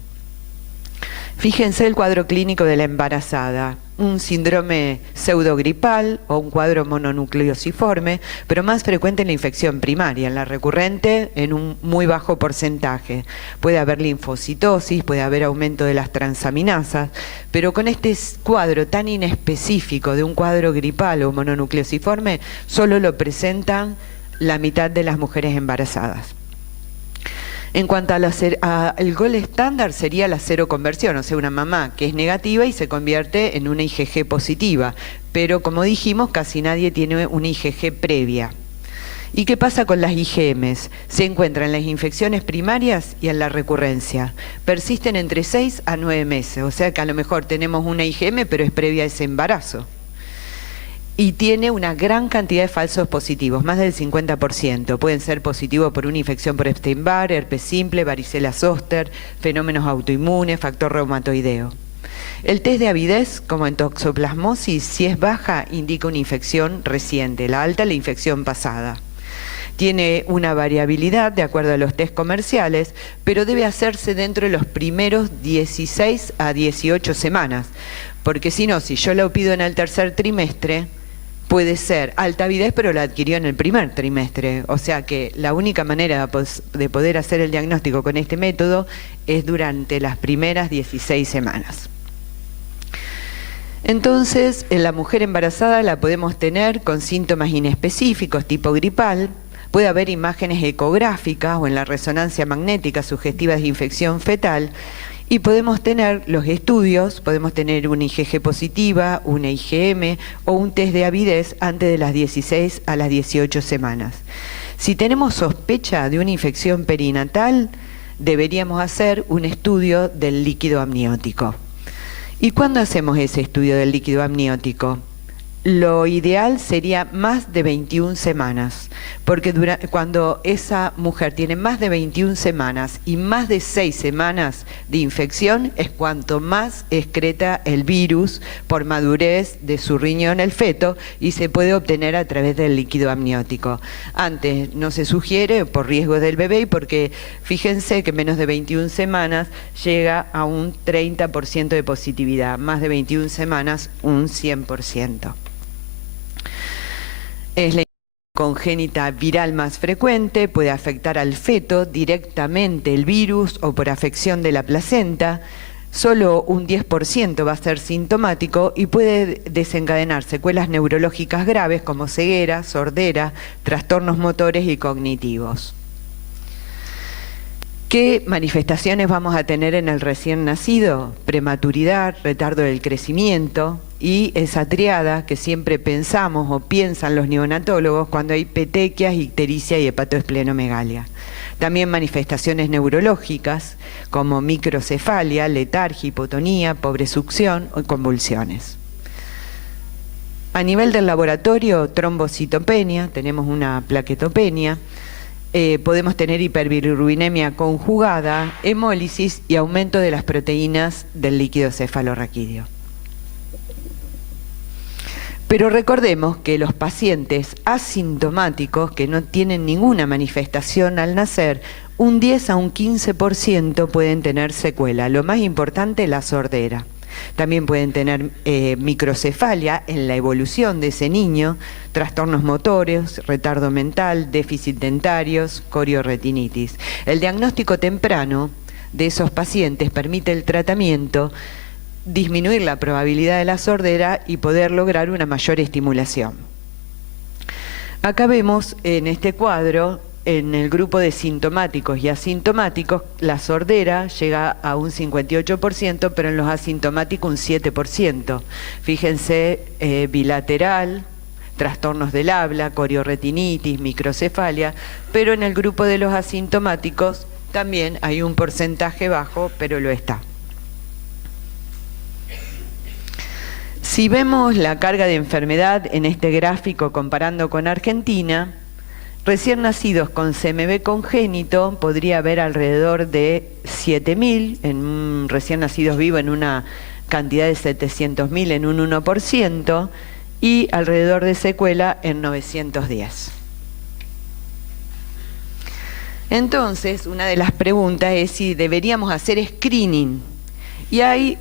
Fíjense el cuadro clínico de la embarazada, un síndrome pseudogripal o un cuadro mononucleosiforme, pero más frecuente en la infección primaria, en la recurrente en un muy bajo porcentaje. Puede haber linfocitosis, puede haber aumento de las transaminasas, pero con este cuadro tan inespecífico de un cuadro gripal o mononucleosiforme, solo lo presentan la mitad de las mujeres embarazadas. En cuanto al gol estándar sería la seroconversión, o sea, una mamá que es negativa y se convierte en una IgG positiva, pero como dijimos, casi nadie tiene una IgG previa. ¿Y qué pasa con las IgMs? Se encuentran en las infecciones primarias y en la recurrencia. Persisten entre 6 a 9 meses, o sea que a lo mejor tenemos una IgM, pero es previa a ese embarazo. Y tiene una gran cantidad de falsos positivos, más del 50%. Pueden ser positivos por una infección por Epstein-Barr, herpes simple, varicela zoster, fenómenos autoinmunes, factor reumatoideo. El test de avidez, como en toxoplasmosis, si es baja, indica una infección reciente, la alta la infección pasada. Tiene una variabilidad de acuerdo a los test comerciales, pero debe hacerse dentro de los primeros 16 a 18 semanas, porque si no, si yo lo pido en el tercer trimestre, puede ser alta avidez, pero la adquirió en el primer trimestre. O sea que la única manera de poder hacer el diagnóstico con este método es durante las primeras 16 semanas. Entonces, en la mujer embarazada la podemos tener con síntomas inespecíficos tipo gripal, puede haber imágenes ecográficas o en la resonancia magnética sugestivas de infección fetal, y podemos tener los estudios, podemos tener una IgG positiva, una IgM o un test de avidez antes de las 16 a las 18 semanas. Si tenemos sospecha de una infección perinatal, deberíamos hacer un estudio del líquido amniótico. ¿Y cuándo hacemos ese estudio del líquido amniótico? Lo ideal sería más de 21 semanas, porque cuando esa mujer tiene más de 21 semanas y más de 6 semanas de infección, es cuanto más excreta el virus por madurez de su riñón el feto y se puede obtener a través del líquido amniótico. Antes no se sugiere por riesgo del bebé y porque fíjense que menos de 21 semanas llega a un 30% de positividad, más de 21 semanas un 100%. Es la congénita viral más frecuente, puede afectar al feto directamente el virus o por afección de la placenta. Solo un 10% va a ser sintomático y puede desencadenar secuelas neurológicas graves como ceguera, sordera, trastornos motores y cognitivos. ¿Qué manifestaciones vamos a tener en el recién nacido? Prematuridad, retardo del crecimiento y esa triada que siempre pensamos o piensan los neonatólogos cuando hay petequias, ictericia y hepatoesplenomegalia. También manifestaciones neurológicas como microcefalia, letargia, hipotonía, pobre succión o convulsiones. A nivel del laboratorio, trombocitopenia, tenemos una plaquetopenia. Podemos tener hiperbilirubinemia conjugada, hemólisis y aumento de las proteínas del líquido cefalorraquídeo. Pero recordemos que los pacientes asintomáticos que no tienen ninguna manifestación al nacer, un 10 a un 15% pueden tener secuela. Lo más importante, la sordera. También pueden tener microcefalia en la evolución de ese niño, trastornos motores, retardo mental, déficit dentarios, corioretinitis. El diagnóstico temprano de esos pacientes permite el tratamiento, disminuir la probabilidad de la sordera y poder lograr una mayor estimulación. Acá vemos en este cuadro, en el grupo de sintomáticos y asintomáticos, la sordera llega a un 58%, pero en los asintomáticos un 7%. Fíjense, bilateral, trastornos del habla, corioretinitis, microcefalia, pero en el grupo de los asintomáticos también hay un porcentaje bajo, pero lo está. Si vemos la carga de enfermedad en este gráfico comparando con Argentina, recién nacidos con CMV congénito podría haber alrededor de 7.000, en recién nacidos vivos en una cantidad de 700.000 en un 1%, y alrededor de secuela en 910. Entonces, una de las preguntas es si deberíamos hacer screening. Y hay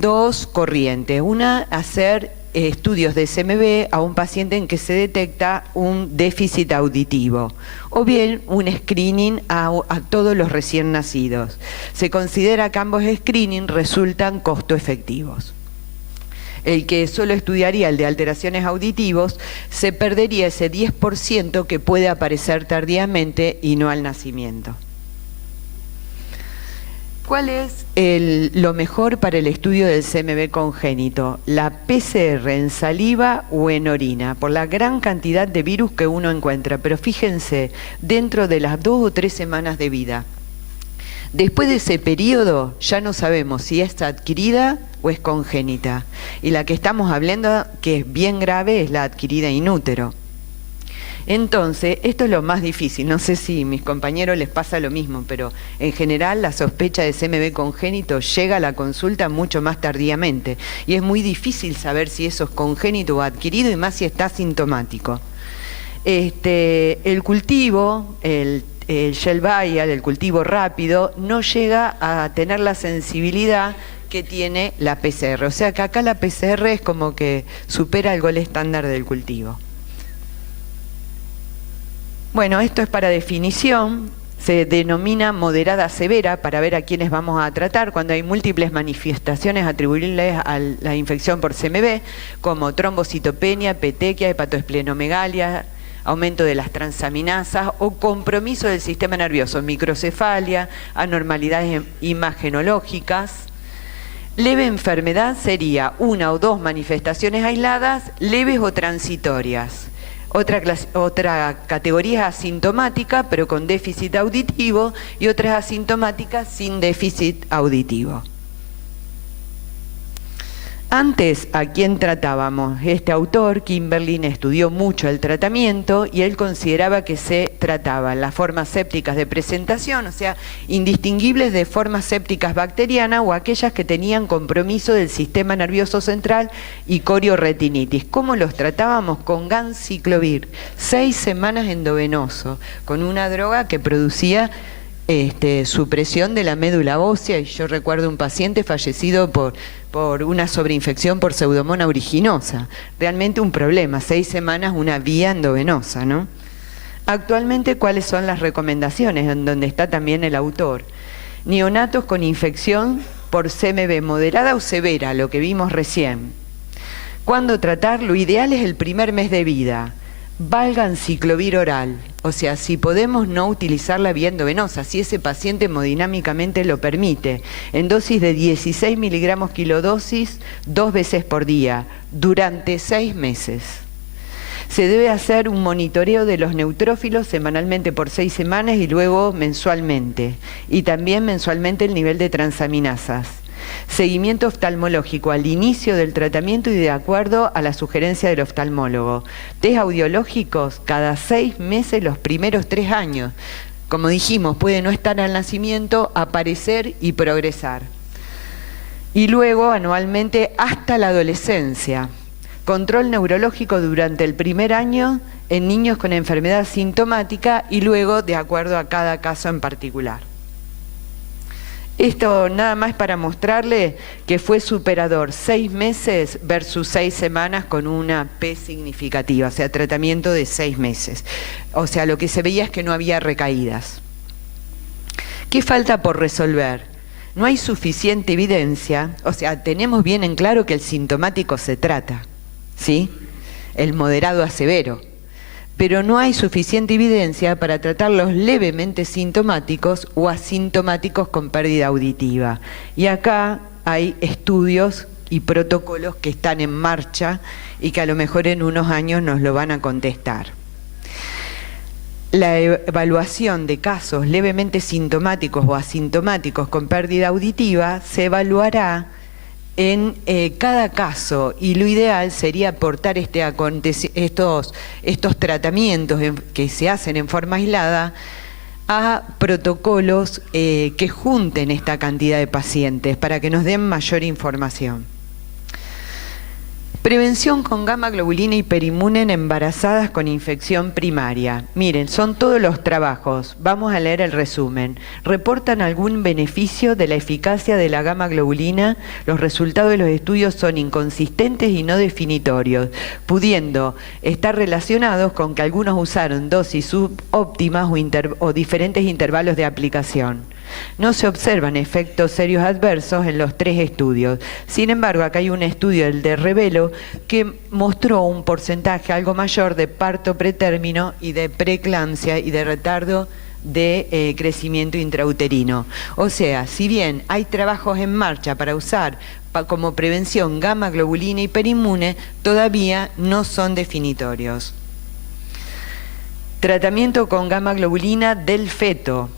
dos corrientes. Una, hacer estudios de CMV a un paciente en que se detecta un déficit auditivo, o bien un screening a todos los recién nacidos. Se considera que ambos screening resultan costo efectivos. El que solo estudiaría el de alteraciones auditivos se perdería ese 10% que puede aparecer tardíamente y no al nacimiento. ¿Cuál es lo mejor para el estudio del CMV congénito? ¿La PCR en saliva o en orina? Por la gran cantidad de virus que uno encuentra. Pero fíjense, dentro de las 2 o 3 semanas de vida. Después de ese periodo ya no sabemos si es adquirida o es congénita. Y la que estamos hablando, que es bien grave, es la adquirida in útero. Entonces, esto es lo más difícil. No sé si a mis compañeros les pasa lo mismo, pero en general la sospecha de CMV congénito llega a la consulta mucho más tardíamente. Y es muy difícil saber si eso es congénito o adquirido, y más si está sintomático. El cultivo, el gel vial, el cultivo rápido, no llega a tener la sensibilidad que tiene la PCR. O sea que acá la PCR es como que supera el gol estándar del cultivo. Bueno, esto es para definición, se denomina moderada severa para ver a quiénes vamos a tratar cuando hay múltiples manifestaciones atribuibles a la infección por CMV, como trombocitopenia, petequia, hepatoesplenomegalia, aumento de las transaminasas o compromiso del sistema nervioso, microcefalia, anormalidades imagenológicas. Leve enfermedad sería 1 o 2 manifestaciones aisladas, leves o transitorias. Otra categoría es asintomática, pero con déficit auditivo, y otra es asintomática sin déficit auditivo. Antes, ¿a quién tratábamos? Este autor, Kimberlin, estudió mucho el tratamiento y él consideraba que se trataban las formas sépticas de presentación, o sea, indistinguibles de formas sépticas bacterianas o aquellas que tenían compromiso del sistema nervioso central y corioretinitis. ¿Cómo los tratábamos? Con ganciclovir, 6 semanas endovenoso, con una droga que producía supresión de la médula ósea, y yo recuerdo un paciente fallecido por una sobreinfección por Pseudomonas aeruginosa. Realmente un problema, 6 semanas una vía endovenosa, ¿no? Actualmente, ¿cuáles son las recomendaciones? En donde está también el autor. Neonatos con infección por CMV moderada o severa, lo que vimos recién. ¿Cuándo tratar? Lo ideal es el primer mes de vida. Valga ganciclovir oral, o sea, si podemos no utilizar la vía endovenosa, si ese paciente hemodinámicamente lo permite, en dosis de 16 miligramos kilodosis 2 veces por día, durante 6 meses. Se debe hacer un monitoreo de los neutrófilos semanalmente por 6 semanas y luego mensualmente, y también mensualmente el nivel de transaminasas. Seguimiento oftalmológico al inicio del tratamiento y de acuerdo a la sugerencia del oftalmólogo. Test audiológicos cada 6 meses los primeros 3 años. Como dijimos, puede no estar al nacimiento, aparecer y progresar. Y luego anualmente hasta la adolescencia. Control neurológico durante el primer año en niños con enfermedad sintomática y luego de acuerdo a cada caso en particular. Esto nada más para mostrarle que fue superador 6 meses versus 6 semanas con una P significativa, o sea, tratamiento de 6 meses. O sea, lo que se veía es que no había recaídas. ¿Qué falta por resolver? No hay suficiente evidencia, o sea, tenemos bien en claro que el sintomático se trata, ¿sí? El moderado a severo. Pero no hay suficiente evidencia para tratar los levemente sintomáticos o asintomáticos con pérdida auditiva. Y acá hay estudios y protocolos que están en marcha y que a lo mejor en unos años nos lo van a contestar. La evaluación de casos levemente sintomáticos o asintomáticos con pérdida auditiva se evaluará en cada caso, y lo ideal sería aportar estos tratamientos que se hacen en forma aislada a protocolos que junten esta cantidad de pacientes para que nos den mayor información. Prevención con gamma globulina hiperinmune en embarazadas con infección primaria. Miren, son todos los trabajos. Vamos a leer el resumen. ¿Reportan algún beneficio de la eficacia de la gamma globulina? Los resultados de los estudios son inconsistentes y no definitorios, pudiendo estar relacionados con que algunos usaron dosis subóptimas o diferentes intervalos de aplicación. No se observan efectos serios adversos en los 3 estudios. Sin embargo, acá hay un estudio, el de Revelo, que mostró un porcentaje algo mayor de parto pretérmino y de preeclampsia y de retardo de crecimiento intrauterino. O sea, si bien hay trabajos en marcha para usar como prevención gamma globulina hiperinmune, todavía no son definitorios. Tratamiento con gamma globulina del feto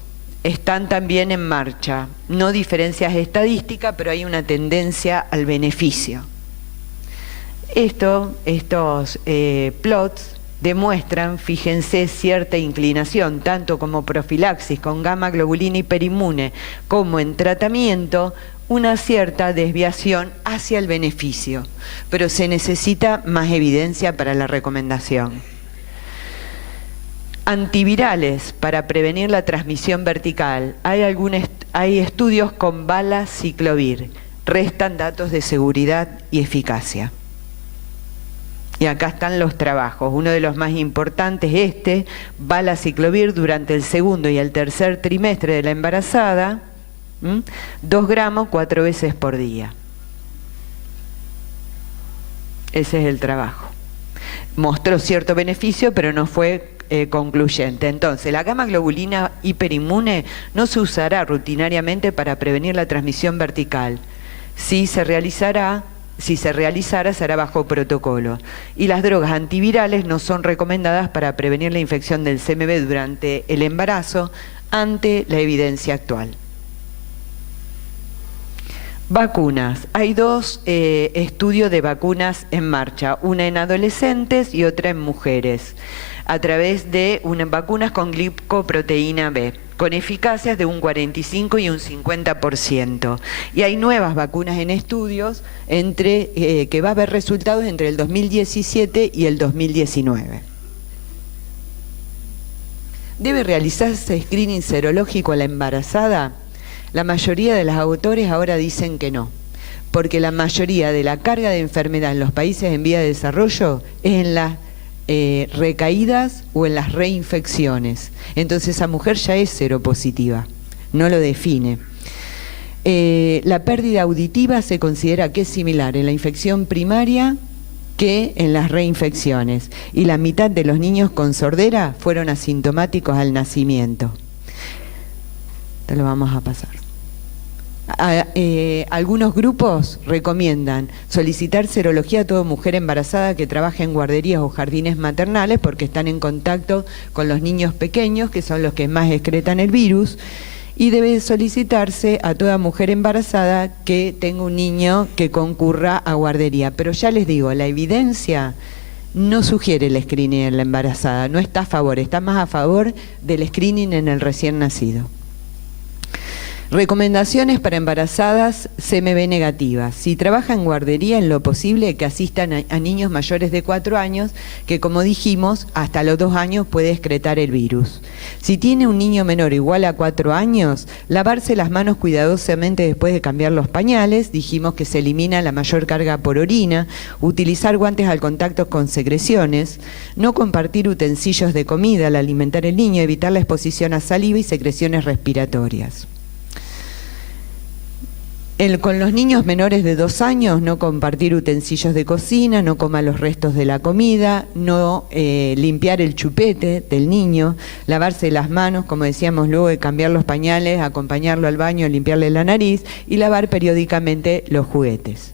están también en marcha. No diferencias estadísticas, pero hay una tendencia al beneficio. Estos plots demuestran, fíjense, cierta inclinación, tanto como profilaxis con gamma globulina hiperinmune como en tratamiento, una cierta desviación hacia el beneficio, pero se necesita más evidencia para la recomendación. Antivirales para prevenir la transmisión vertical. Hay estudios con valaciclovir. Restan datos de seguridad y eficacia. Y acá están los trabajos. Uno de los más importantes es valaciclovir durante el segundo y el tercer trimestre de la embarazada, 2 gramos 4 veces por día. Ese es el trabajo. Mostró cierto beneficio, pero no fue concluyente. Entonces, la gamma globulina hiperinmune no se usará rutinariamente para prevenir la transmisión vertical. Si se realizara, será bajo protocolo. Y las drogas antivirales no son recomendadas para prevenir la infección del CMV durante el embarazo ante la evidencia actual. Vacunas. Hay 2 estudios de vacunas en marcha, una en adolescentes y otra en mujeres, a través de vacunas con glicoproteína B, con eficacias de un 45 y un 50%. Y hay nuevas vacunas en estudios que va a haber resultados entre el 2017 y el 2019. ¿Debe realizarse screening serológico a la embarazada? La mayoría de los autores ahora dicen que no, porque la mayoría de la carga de enfermedad en los países en vía de desarrollo es en las recaídas o en las reinfecciones. Entonces esa mujer ya es seropositiva, no lo define. La pérdida auditiva se considera que es similar en la infección primaria que en las reinfecciones, y la mitad de los niños con sordera fueron asintomáticos al nacimiento. Te lo vamos a pasar. Algunos grupos recomiendan solicitar serología a toda mujer embarazada que trabaje en guarderías o jardines maternales, porque están en contacto con los niños pequeños, que son los que más excretan el virus, y debe solicitarse a toda mujer embarazada que tenga un niño que concurra a guardería. Pero ya les digo, la evidencia no sugiere el screening en la embarazada, no está a favor, está más a favor del screening en el recién nacido. Recomendaciones para embarazadas CMV negativas. Si trabaja en guardería, en lo posible que asistan a niños mayores de 4 años, que como dijimos, hasta los 2 años puede excretar el virus. Si tiene un niño menor igual a 4 años, lavarse las manos cuidadosamente después de cambiar los pañales, dijimos que se elimina la mayor carga por orina, utilizar guantes al contacto con secreciones, no compartir utensilios de comida al alimentar al niño, evitar la exposición a saliva y secreciones respiratorias. Con los niños menores de 2 años, no compartir utensilios de cocina, no coma los restos de la comida, no limpiar el chupete del niño, lavarse las manos, como decíamos luego de cambiar los pañales, acompañarlo al baño, limpiarle la nariz y lavar periódicamente los juguetes.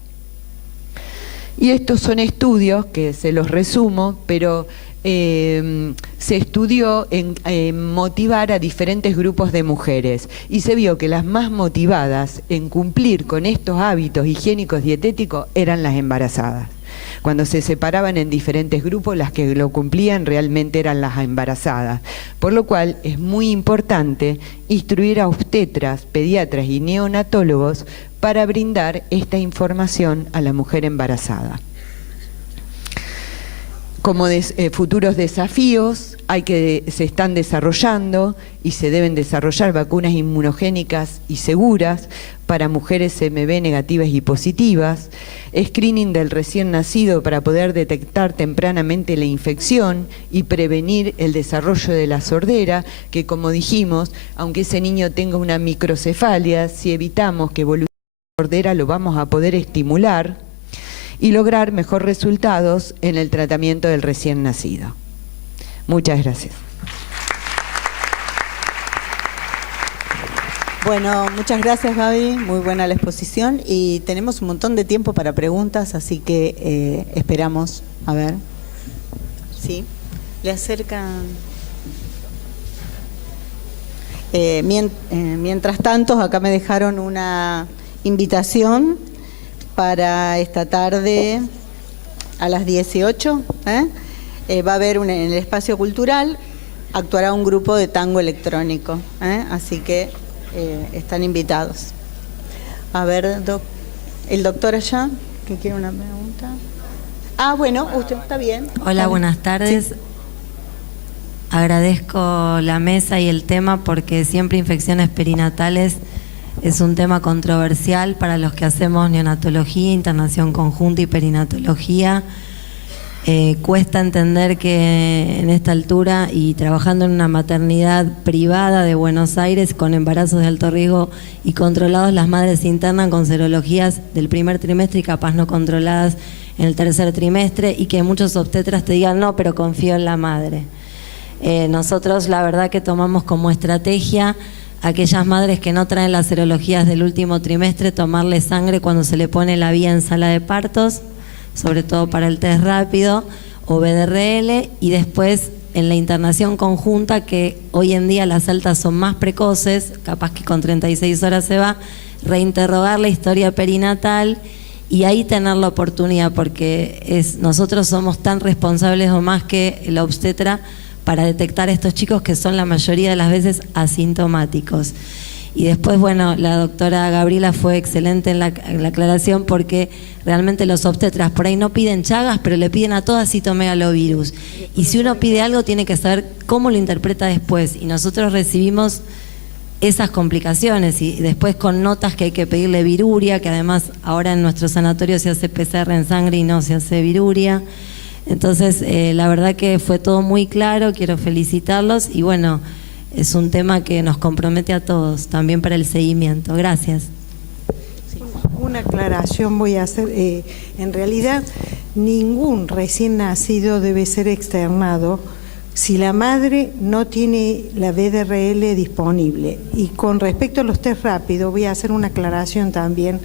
Y estos son estudios que se los resumo, pero se estudió en motivar a diferentes grupos de mujeres y se vio que las más motivadas en cumplir con estos hábitos higiénicos dietéticos eran las embarazadas. Cuando se separaban en diferentes grupos, las que lo cumplían realmente eran las embarazadas, por lo cual es muy importante instruir a obstetras, pediatras y neonatólogos para brindar esta información a la mujer embarazada. Como futuros desafíos, se están desarrollando y se deben desarrollar vacunas inmunogénicas y seguras para mujeres CMV negativas y positivas, screening del recién nacido para poder detectar tempranamente la infección y prevenir el desarrollo de la sordera, que como dijimos, aunque ese niño tenga una microcefalia, si evitamos que evolucione la sordera lo vamos a poder estimular y lograr mejores resultados en el tratamiento del recién nacido. Muchas gracias. Bueno, muchas gracias, Gaby. Muy buena la exposición y tenemos un montón de tiempo para preguntas, así que esperamos. A ver. Sí. Le acercan. Mientras tanto, acá me dejaron una invitación para esta tarde a las 18. Va a haber en el espacio cultural, actuará un grupo de tango electrónico. Así que están invitados. A ver, el doctor allá, que quiere una pregunta. Ah, bueno, usted está bien. Hola, buenas tardes. Sí. Agradezco la mesa y el tema porque siempre infecciones perinatales es un tema controversial para los que hacemos neonatología, internación conjunta y perinatología. Cuesta entender que en esta altura y trabajando en una maternidad privada de Buenos Aires con embarazos de alto riesgo y controlados, las madres se internan con serologías del primer trimestre y capaz no controladas en el tercer trimestre, y que muchos obstetras te digan no, pero confío en la madre. Nosotros la verdad que tomamos como estrategia aquellas madres que no traen las serologías del último trimestre, tomarle sangre cuando se le pone la vía en sala de partos, sobre todo para el test rápido o BDRL, y después en la internación conjunta, que hoy en día las altas son más precoces, capaz que con 36 horas se va, reinterrogar la historia perinatal y ahí tener la oportunidad, porque nosotros somos tan responsables o más que la obstetra para detectar a estos chicos que son la mayoría de las veces asintomáticos. Y después, bueno, la doctora Gabriela fue excelente en la aclaración, porque realmente los obstetras por ahí no piden Chagas, pero le piden a todas citomegalovirus. Y si uno pide algo, tiene que saber cómo lo interpreta después. Y nosotros recibimos esas complicaciones y después con notas que hay que pedirle viruria, que además ahora en nuestro sanatorio se hace PCR en sangre y no se hace viruria. Entonces, la verdad que fue todo muy claro, quiero felicitarlos y bueno, es un tema que nos compromete a todos, también para el seguimiento. Gracias. Una aclaración voy a hacer. En realidad, ningún recién nacido debe ser externado si la madre no tiene la BDRL disponible. Y con respecto a los test rápidos, voy a hacer una aclaración también.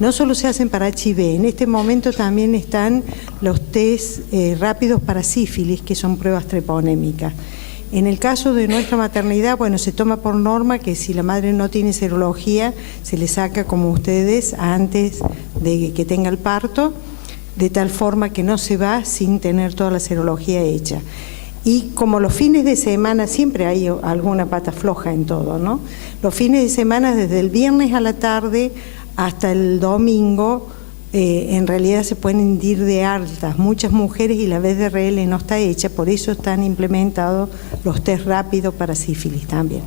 No solo se hacen para HIV, en este momento también están los test rápidos para sífilis, que son pruebas treponémicas. En el caso de nuestra maternidad, bueno, se toma por norma que si la madre no tiene serología, se le saca como ustedes antes de que tenga el parto, de tal forma que no se va sin tener toda la serología hecha. Y como los fines de semana, siempre hay alguna pata floja en todo, ¿no? Los fines de semana, desde el viernes a la tarde hasta el domingo, en realidad se pueden ir de altas muchas mujeres y la BDRL no está hecha, por eso están implementados los test rápidos para sífilis también,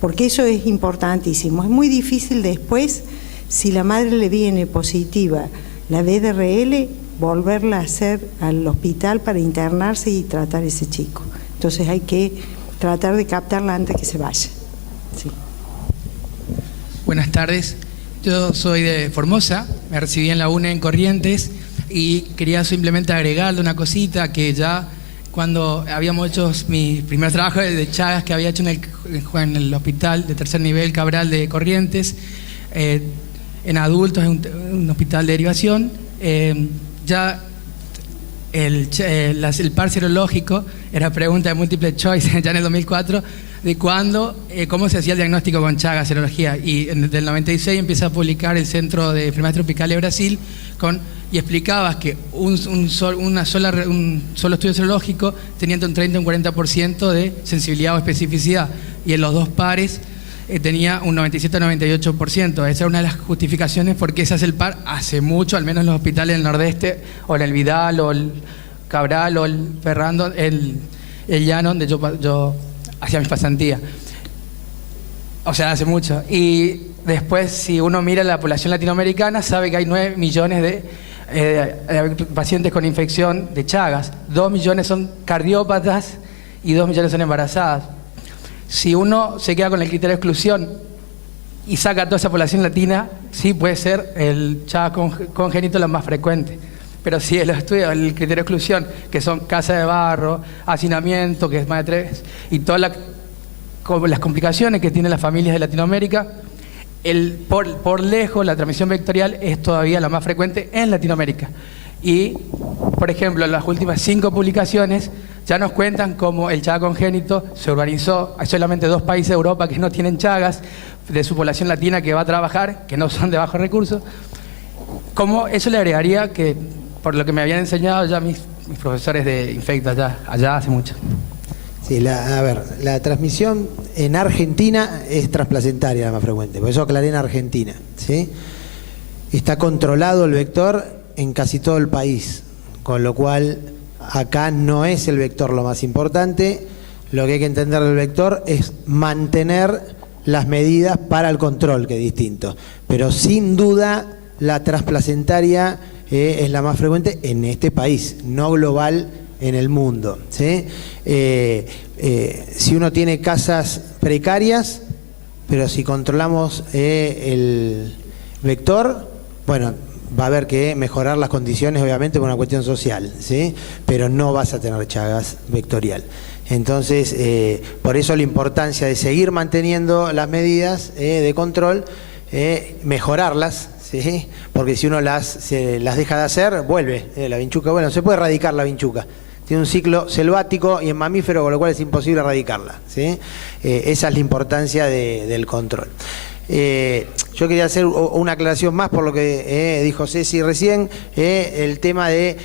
porque eso es importantísimo. Es muy difícil después, si la madre le viene positiva la BDRL, volverla a hacer al hospital para internarse y tratar a ese chico. Entonces hay que tratar de captarla antes que se vaya. Sí. Buenas tardes. Yo soy de Formosa, me recibí en la UNE en Corrientes y quería simplemente agregarle una cosita, que ya cuando habíamos hecho mis primeros trabajos de Chagas que había hecho en el hospital de tercer nivel Cabral de Corrientes, en adultos, en un hospital de derivación, ya el par serológico era pregunta de múltiple choice ya en el 2004, de cómo se hacía el diagnóstico con Chagas, serología, y del 96 empieza a publicar el Centro de Enfermedades Tropicales de Brasil y explicabas que un solo estudio serológico tenía entre un 30 y un 40% de sensibilidad o especificidad, y en los dos pares tenía un 97-98%. Esa era una de las justificaciones por qué se hace el par hace mucho, al menos en los hospitales del Nordeste, o en el Vidal, o el Cabral, o el Ferrando, el Llano, donde yo hacía mis pasantías. O sea, hace mucho. Y después, si uno mira la población latinoamericana, sabe que hay 9 millones de pacientes con infección de Chagas. 2 millones son cardiópatas y 2 millones son embarazadas. Si uno se queda con el criterio de exclusión y saca toda esa población latina, sí puede ser el Chagas congénito la más frecuente. Pero si los estudios, el criterio de exclusión, que son casa de barro, hacinamiento, que es más de 3, y todas las complicaciones que tienen las familias de Latinoamérica, por lejos la transmisión vectorial es todavía la más frecuente en Latinoamérica. Y, por ejemplo, en las últimas 5 publicaciones ya nos cuentan cómo el Chaga congénito se urbanizó. Hay solamente 2 países de Europa que no tienen Chagas, de su población latina que va a trabajar, que no son de bajos recursos. Como eso le agregaría que, por lo que me habían enseñado ya mis profesores de Infecta allá hace mucho. Sí, la transmisión en Argentina es transplacentaria la más frecuente, por eso aclaré en Argentina, ¿sí? Está controlado el vector en casi todo el país, con lo cual acá no es el vector lo más importante. Lo que hay que entender del vector es mantener las medidas para el control, que es distinto, pero sin duda la transplacentaria es la más frecuente en este país, no global en el mundo, ¿sí? Si uno tiene casas precarias, pero si controlamos el vector, bueno, va a haber que mejorar las condiciones, obviamente, por una cuestión social, ¿sí? Pero no vas a tener Chagas vectorial. Entonces, por eso la importancia de seguir manteniendo las medidas de control, mejorarlas, ¿sí? Porque si uno se las deja de hacer, vuelve la vinchuca. Bueno, se puede erradicar la vinchuca. Tiene un ciclo selvático y en mamífero, con lo cual es imposible erradicarla, ¿sí? Esa es la importancia del control. Yo quería hacer una aclaración más por lo que dijo Ceci recién, el tema de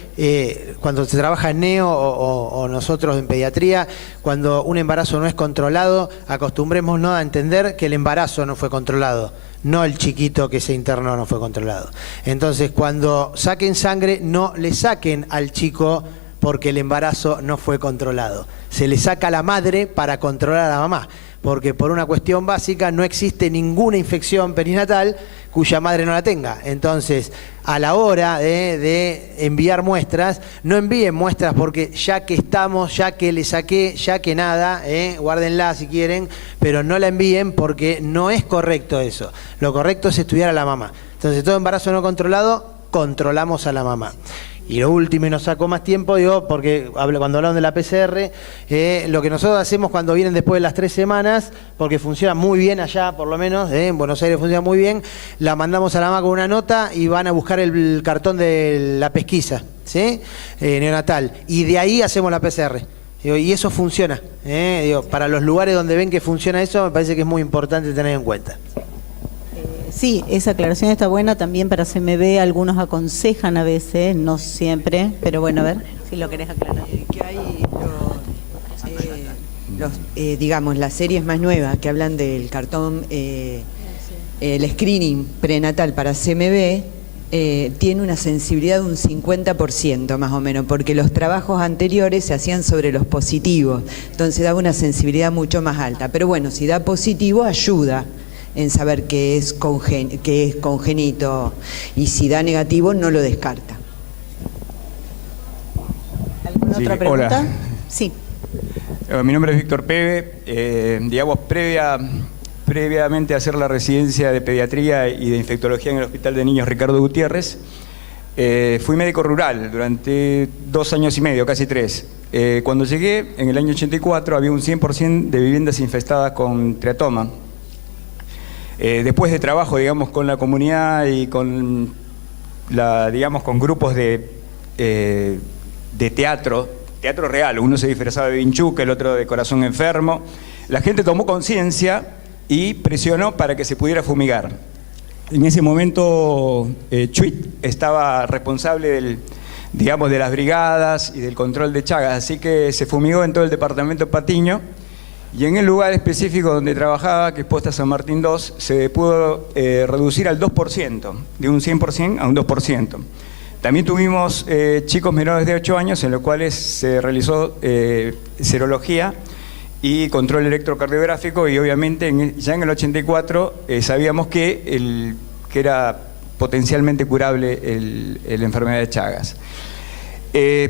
cuando se trabaja en neo o nosotros en pediatría, cuando un embarazo no es controlado, acostumbrémonos a entender que el embarazo no fue controlado, no el chiquito que se internó no fue controlado. Entonces, cuando saquen sangre, no le saquen al chico porque el embarazo no fue controlado. Se le saca a la madre para controlar a la mamá, porque por una cuestión básica no existe ninguna infección perinatal cuya madre no la tenga. Entonces, a la hora de enviar muestras, no envíen muestras porque ya que estamos, ya que le saqué, ya que nada, guárdenla si quieren, pero no la envíen porque no es correcto eso. Lo correcto es estudiar a la mamá. Entonces, todo embarazo no controlado, controlamos a la mamá. Y lo último, y nos sacó más tiempo, digo, porque cuando hablaron de la PCR, lo que nosotros hacemos cuando vienen después de las 3 semanas, porque funciona muy bien allá, por lo menos, en Buenos Aires funciona muy bien, la mandamos a la mamá con una nota y van a buscar el cartón de la pesquisa, ¿sí? Neonatal. Y de ahí hacemos la PCR. Digo, y eso funciona. Para los lugares donde ven que funciona eso, me parece que es muy importante tener en cuenta. Sí, esa aclaración está buena también para CMV. Algunos aconsejan a veces, no siempre, pero bueno, a ver si lo querés aclarar. Que hay digamos, las series más nuevas que hablan del cartón, el screening prenatal para CMV, tiene una sensibilidad de un 50% más o menos, porque los trabajos anteriores se hacían sobre los positivos, entonces daba una sensibilidad mucho más alta. Pero bueno, si da positivo, ayuda en saber que es congénito, y si da negativo no lo descarta. ¿Alguna otra pregunta? Hola. Sí. Mi nombre es Víctor Peve. Digamos, previamente a hacer la residencia de pediatría y de infectología en el Hospital de Niños Ricardo Gutiérrez, fui médico rural durante 2 años y medio, casi 3. Cuando llegué, en el año 84, había un 100% de viviendas infestadas con triatoma. Después de trabajo, digamos, con la comunidad y con con grupos de teatro real, uno se disfrazaba de vinchuca, el otro de corazón enfermo, la gente tomó conciencia y presionó para que se pudiera fumigar. En ese momento Chuit estaba responsable de las brigadas y del control de Chagas, así que se fumigó en todo el departamento Patiño. Y en el lugar específico donde trabajaba, que es Posta San Martín 2, se pudo reducir al 2%, de un 100% a un 2%. También tuvimos chicos menores de 8 años en los cuales se realizó serología y control electrocardiográfico, y obviamente ya en el 84 sabíamos que era potencialmente curable la enfermedad de Chagas.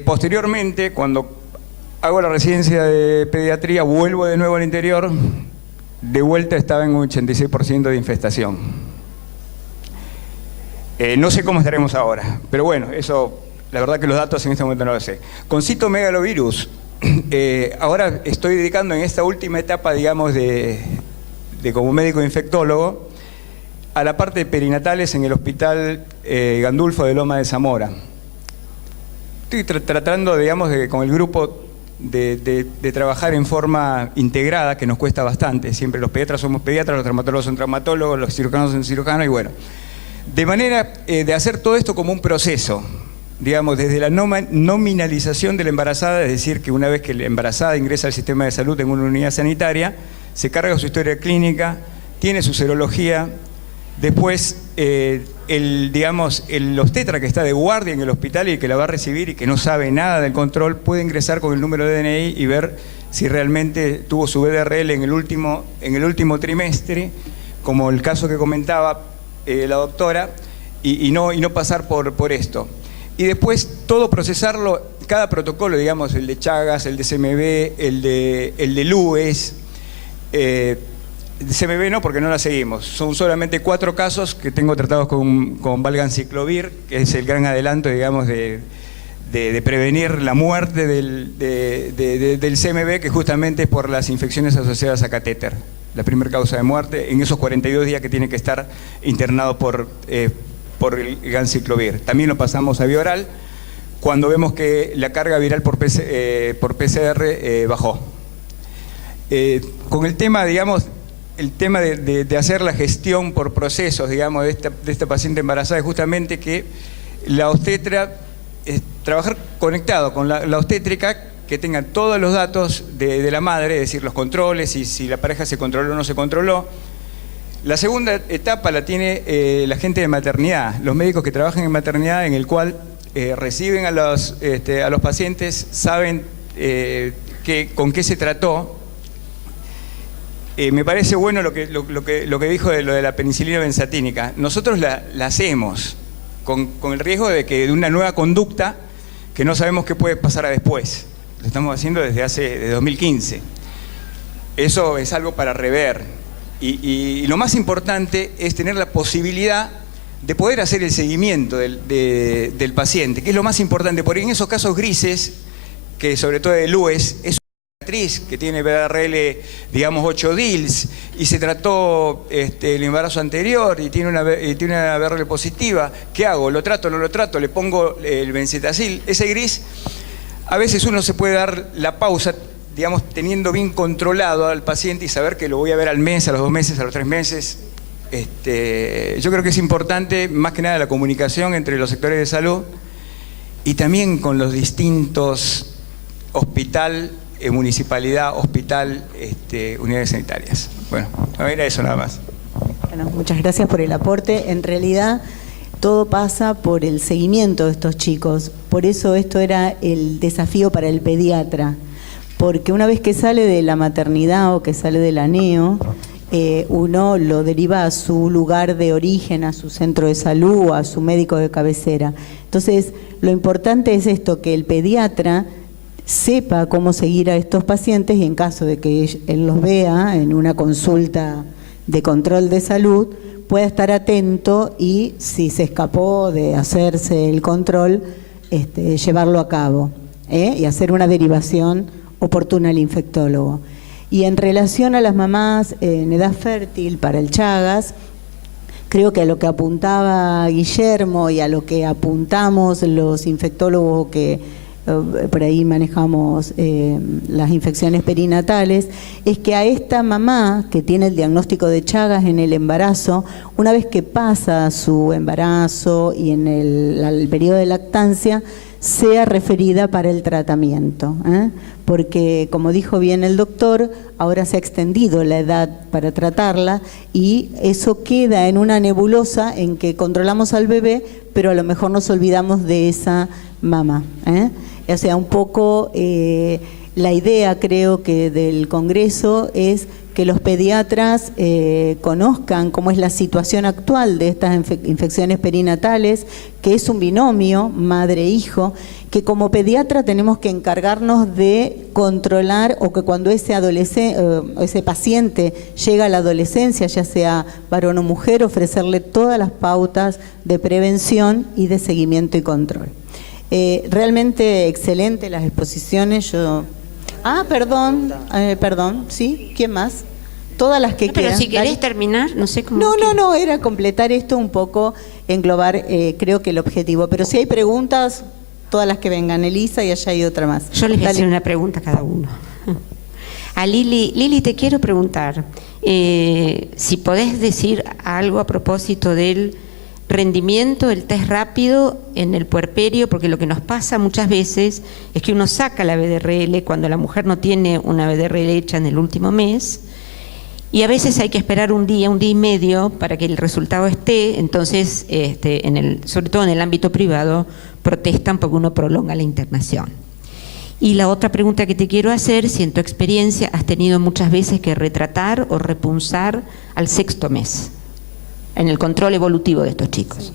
Posteriormente, cuando hago la residencia de pediatría, vuelvo de nuevo al interior, de vuelta estaba en un 86% de infestación. No sé cómo estaremos ahora, pero bueno, eso, la verdad que los datos en este momento no lo sé. Con citomegalovirus, ahora estoy dedicando en esta última etapa, digamos, de como médico infectólogo, a la parte de perinatales en el Hospital Gandulfo de Loma de Zamora. Estoy tratando, digamos, con el grupo de trabajar en forma integrada, que nos cuesta bastante. Siempre los pediatras somos pediatras, los traumatólogos son traumatólogos, los cirujanos son cirujanos, y bueno. De manera de hacer todo esto como un proceso, digamos, desde la nominalización de la embarazada, es decir, que una vez que la embarazada ingresa al sistema de salud en una unidad sanitaria, se carga su historia clínica, tiene su serología. Después, el obstetra que está de guardia en el hospital y que la va a recibir y que no sabe nada del control, puede ingresar con el número de DNI y ver si realmente tuvo su BDRL en el último trimestre, como el caso que comentaba la doctora, y no pasar por esto. Y después todo procesarlo, cada protocolo, digamos, el de Chagas, el de CMV, el de LUES, CMV no, porque no la seguimos. Son solamente 4 casos que tengo tratados con Valganciclovir, que es el gran adelanto, digamos, de prevenir la muerte del CMV, que justamente es por las infecciones asociadas a catéter. La primera causa de muerte en esos 42 días que tiene que estar internado por el ganciclovir. También lo pasamos a vía oral cuando vemos que la carga viral por PCR bajó. Con el tema, digamos, de hacer la gestión por procesos, digamos, de esta paciente embarazada, es justamente que la obstetra, trabajar conectado con la obstétrica, que tenga todos los datos de la madre, es decir, los controles, y si la pareja se controló o no se controló. La segunda etapa la tiene la gente de maternidad, los médicos que trabajan en maternidad, en el cual reciben a los pacientes, saben con qué se trató. Me parece bueno lo que dijo de lo de la penicilina benzatínica. Nosotros la hacemos con el riesgo de una nueva conducta que no sabemos qué puede pasar a después. Lo estamos haciendo desde 2015. Eso es algo para rever. Y lo más importante es tener la posibilidad de poder hacer el seguimiento del paciente, que es lo más importante, porque en esos casos grises, que sobre todo de LUES, es que tiene BRL, digamos, 8 DILs, y se trató el embarazo anterior y tiene una BRL positiva. ¿Qué hago? ¿Lo trato? ¿No lo trato? ¿Le pongo el benzetacil? Ese gris, a veces uno se puede dar la pausa, digamos, teniendo bien controlado al paciente y saber que lo voy a ver al mes, a los 2 meses, a los 3 meses. Yo creo que es importante, más que nada, la comunicación entre los sectores de salud y también con los distintos hospital, municipalidad, hospital, unidades sanitarias. Bueno, era eso nada más. Bueno, muchas gracias por el aporte. En realidad, todo pasa por el seguimiento de estos chicos. Por eso esto era el desafío para el pediatra. Porque una vez que sale de la maternidad o que sale de la neo, uno lo deriva a su lugar de origen, a su centro de salud, a su médico de cabecera. Entonces, lo importante es esto, que el pediatra sepa cómo seguir a estos pacientes y en caso de que él los vea en una consulta de control de salud, pueda estar atento y si se escapó de hacerse el control, llevarlo a cabo y hacer una derivación oportuna al infectólogo. Y en relación a las mamás en edad fértil para el Chagas, creo que a lo que apuntaba Guillermo y a lo que apuntamos los infectólogos que por ahí manejamos las infecciones perinatales, es que a esta mamá que tiene el diagnóstico de Chagas en el embarazo, una vez que pasa su embarazo y en el periodo de lactancia, sea referida para el tratamiento, porque como dijo bien el doctor, ahora se ha extendido la edad para tratarla y eso queda en una nebulosa en que controlamos al bebé, pero a lo mejor nos olvidamos de esa mamá. O sea, un poco la idea, creo que del Congreso, es que los pediatras conozcan cómo es la situación actual de estas infecciones perinatales, que es un binomio madre-hijo, que como pediatra tenemos que encargarnos de controlar, o que cuando ese paciente llega a la adolescencia, ya sea varón o mujer, ofrecerle todas las pautas de prevención y de seguimiento y control. Realmente excelente las exposiciones. Perdón, ¿sí? ¿Quién más? Todas las que No, pero quieran. si querés Dale. terminar, no sé cómo. No, era completar esto un poco, englobar, creo que el objetivo. Pero si hay preguntas, todas las que vengan. Elisa, y allá hay otra más. Yo les voy a Dale. hacer una pregunta a cada uno. A Lili, te quiero preguntar si podés decir algo a propósito del rendimiento, el test rápido en el puerperio, porque lo que nos pasa muchas veces es que uno saca la BDRL cuando la mujer no tiene una BDRL hecha en el último mes, y a veces hay que esperar un día y medio para que el resultado esté. Entonces, sobre todo en el ámbito privado, protestan porque uno prolonga la internación. Y la otra pregunta que te quiero hacer, si en tu experiencia has tenido muchas veces que retratar o repunzar al 6º mes en el control evolutivo de estos chicos.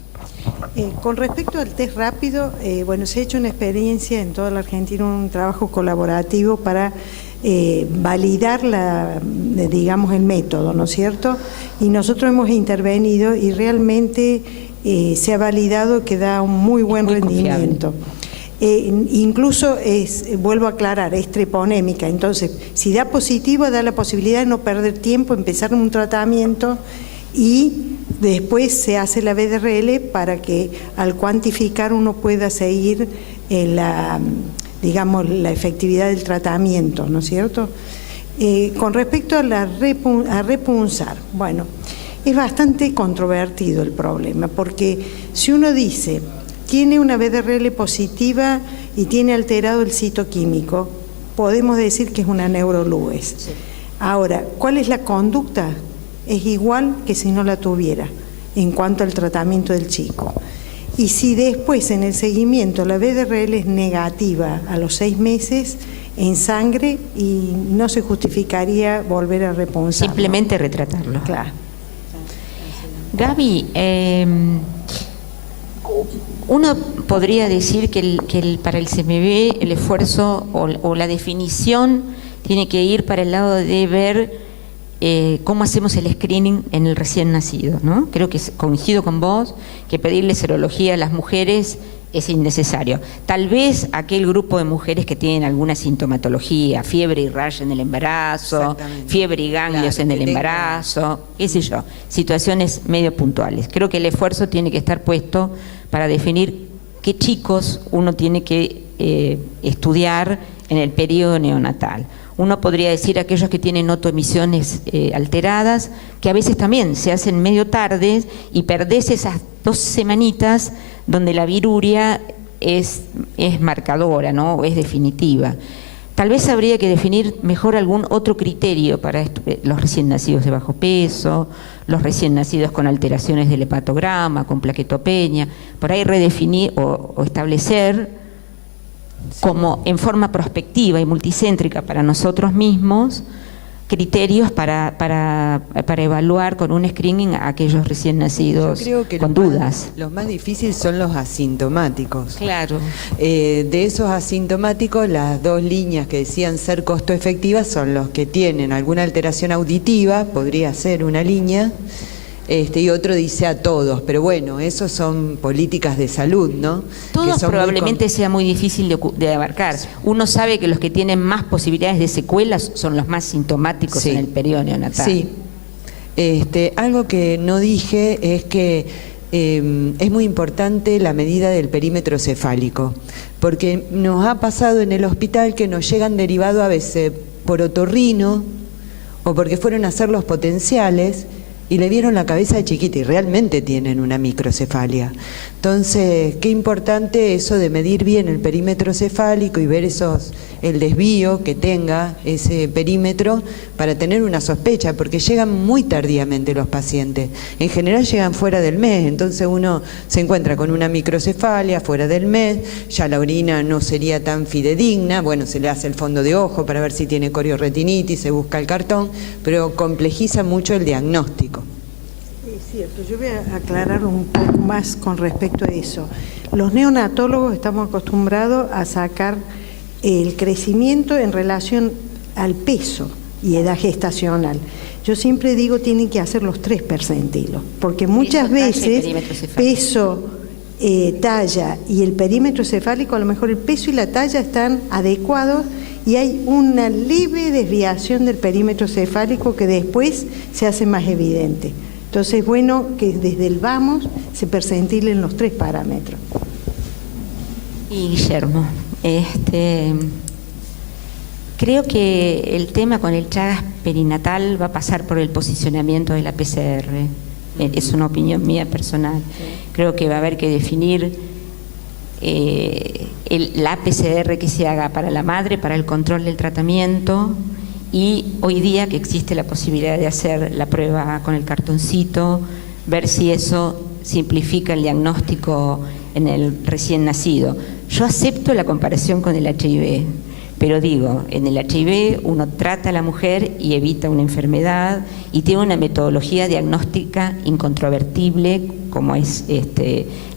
Con respecto al test rápido, bueno, se ha hecho una experiencia en toda la Argentina, un trabajo colaborativo para validar digamos, el método, ¿no es cierto? Y nosotros hemos intervenido y realmente se ha validado que da un muy buen rendimiento. Incluso vuelvo a aclarar, es treponémica, entonces si da positivo da la posibilidad de no perder tiempo, empezar un tratamiento y después se hace la BDRL para que al cuantificar uno pueda seguir digamos, la efectividad del tratamiento, ¿no es cierto? Con respecto a repunzar, bueno, es bastante controvertido el problema, porque si uno dice, tiene una BDRL positiva y tiene alterado el citoquímico, podemos decir que es una neurolues. Sí. Ahora, ¿cuál es la conducta? Es igual que si no la tuviera, en cuanto al tratamiento del chico. Y si después en el seguimiento la BDRL es negativa a los 6 meses en sangre, y no se justificaría volver a repunzar. Simplemente retratarlo. Claro. Gaby, uno podría decir que para el CMV el esfuerzo o la definición tiene que ir para el lado de ver cómo hacemos el screening en el recién nacido, ¿no? Creo que coincido con vos que pedirle serología a las mujeres es innecesario. Tal vez aquel grupo de mujeres que tienen alguna sintomatología, fiebre y raya en el embarazo, fiebre y ganglios en el embarazo, qué sé yo, situaciones medio puntuales. Creo que el esfuerzo tiene que estar puesto para definir qué chicos uno tiene que estudiar en el periodo neonatal. Uno podría decir aquellos que tienen autoemisiones alteradas, que a veces también se hacen medio tarde y perdés esas 2 semanitas donde la viruria es marcadora, ¿no? O es definitiva. Tal vez habría que definir mejor algún otro criterio para los recién nacidos de bajo peso, los recién nacidos con alteraciones del hepatograma, con plaquetopenia, por ahí redefinir o establecer como en forma prospectiva y multicéntrica para nosotros mismos criterios para evaluar con un screening a aquellos recién nacidos. Yo creo que con dudas. Los más difíciles son los asintomáticos. Claro. De esos asintomáticos, las 2 líneas que decían ser costo efectivas son los que tienen alguna alteración auditiva, podría ser una línea, y otro dice a todos, pero bueno, esos son políticas de salud, ¿no? Todos probablemente sea muy difícil de abarcar. Uno sabe que los que tienen más posibilidades de secuelas son los más sintomáticos en el periodo neonatal. Sí. Algo que no dije es que es muy importante la medida del perímetro cefálico, porque nos ha pasado en el hospital que nos llegan derivados a veces por otorrino o porque fueron a hacer los potenciales y le vieron la cabeza de chiquita y realmente tienen una microcefalia. Entonces, qué importante eso de medir bien el perímetro cefálico y ver el desvío que tenga ese perímetro para tener una sospecha, porque llegan muy tardíamente los pacientes. En general llegan fuera del mes, entonces uno se encuentra con una microcefalia fuera del mes, ya la orina no sería tan fidedigna, bueno, se le hace el fondo de ojo para ver si tiene corioretinitis, se busca el cartón, pero complejiza mucho el diagnóstico. Es cierto, yo voy a aclarar un poco más con respecto a eso. Los neonatólogos estamos acostumbrados a sacar el crecimiento en relación al peso y edad gestacional. Yo siempre digo tienen que hacer los 3 percentilos, porque muchas veces peso, talla y el perímetro cefálico, a lo mejor el peso y la talla están adecuados y hay una leve desviación del perímetro cefálico que después se hace más evidente. Entonces es bueno que desde el vamos se percentilen los 3 parámetros. Y Guillermo, creo que el tema con el Chagas perinatal va a pasar por el posicionamiento de la PCR. Es una opinión mía personal. Creo que va a haber que definir la PCR que se haga para la madre, para el control del tratamiento, y hoy día que existe la posibilidad de hacer la prueba con el cartoncito, ver si eso simplifica el diagnóstico en el recién nacido. Yo acepto la comparación con el HIV, pero digo, en el HIV uno trata a la mujer y evita una enfermedad y tiene una metodología diagnóstica incontrovertible como es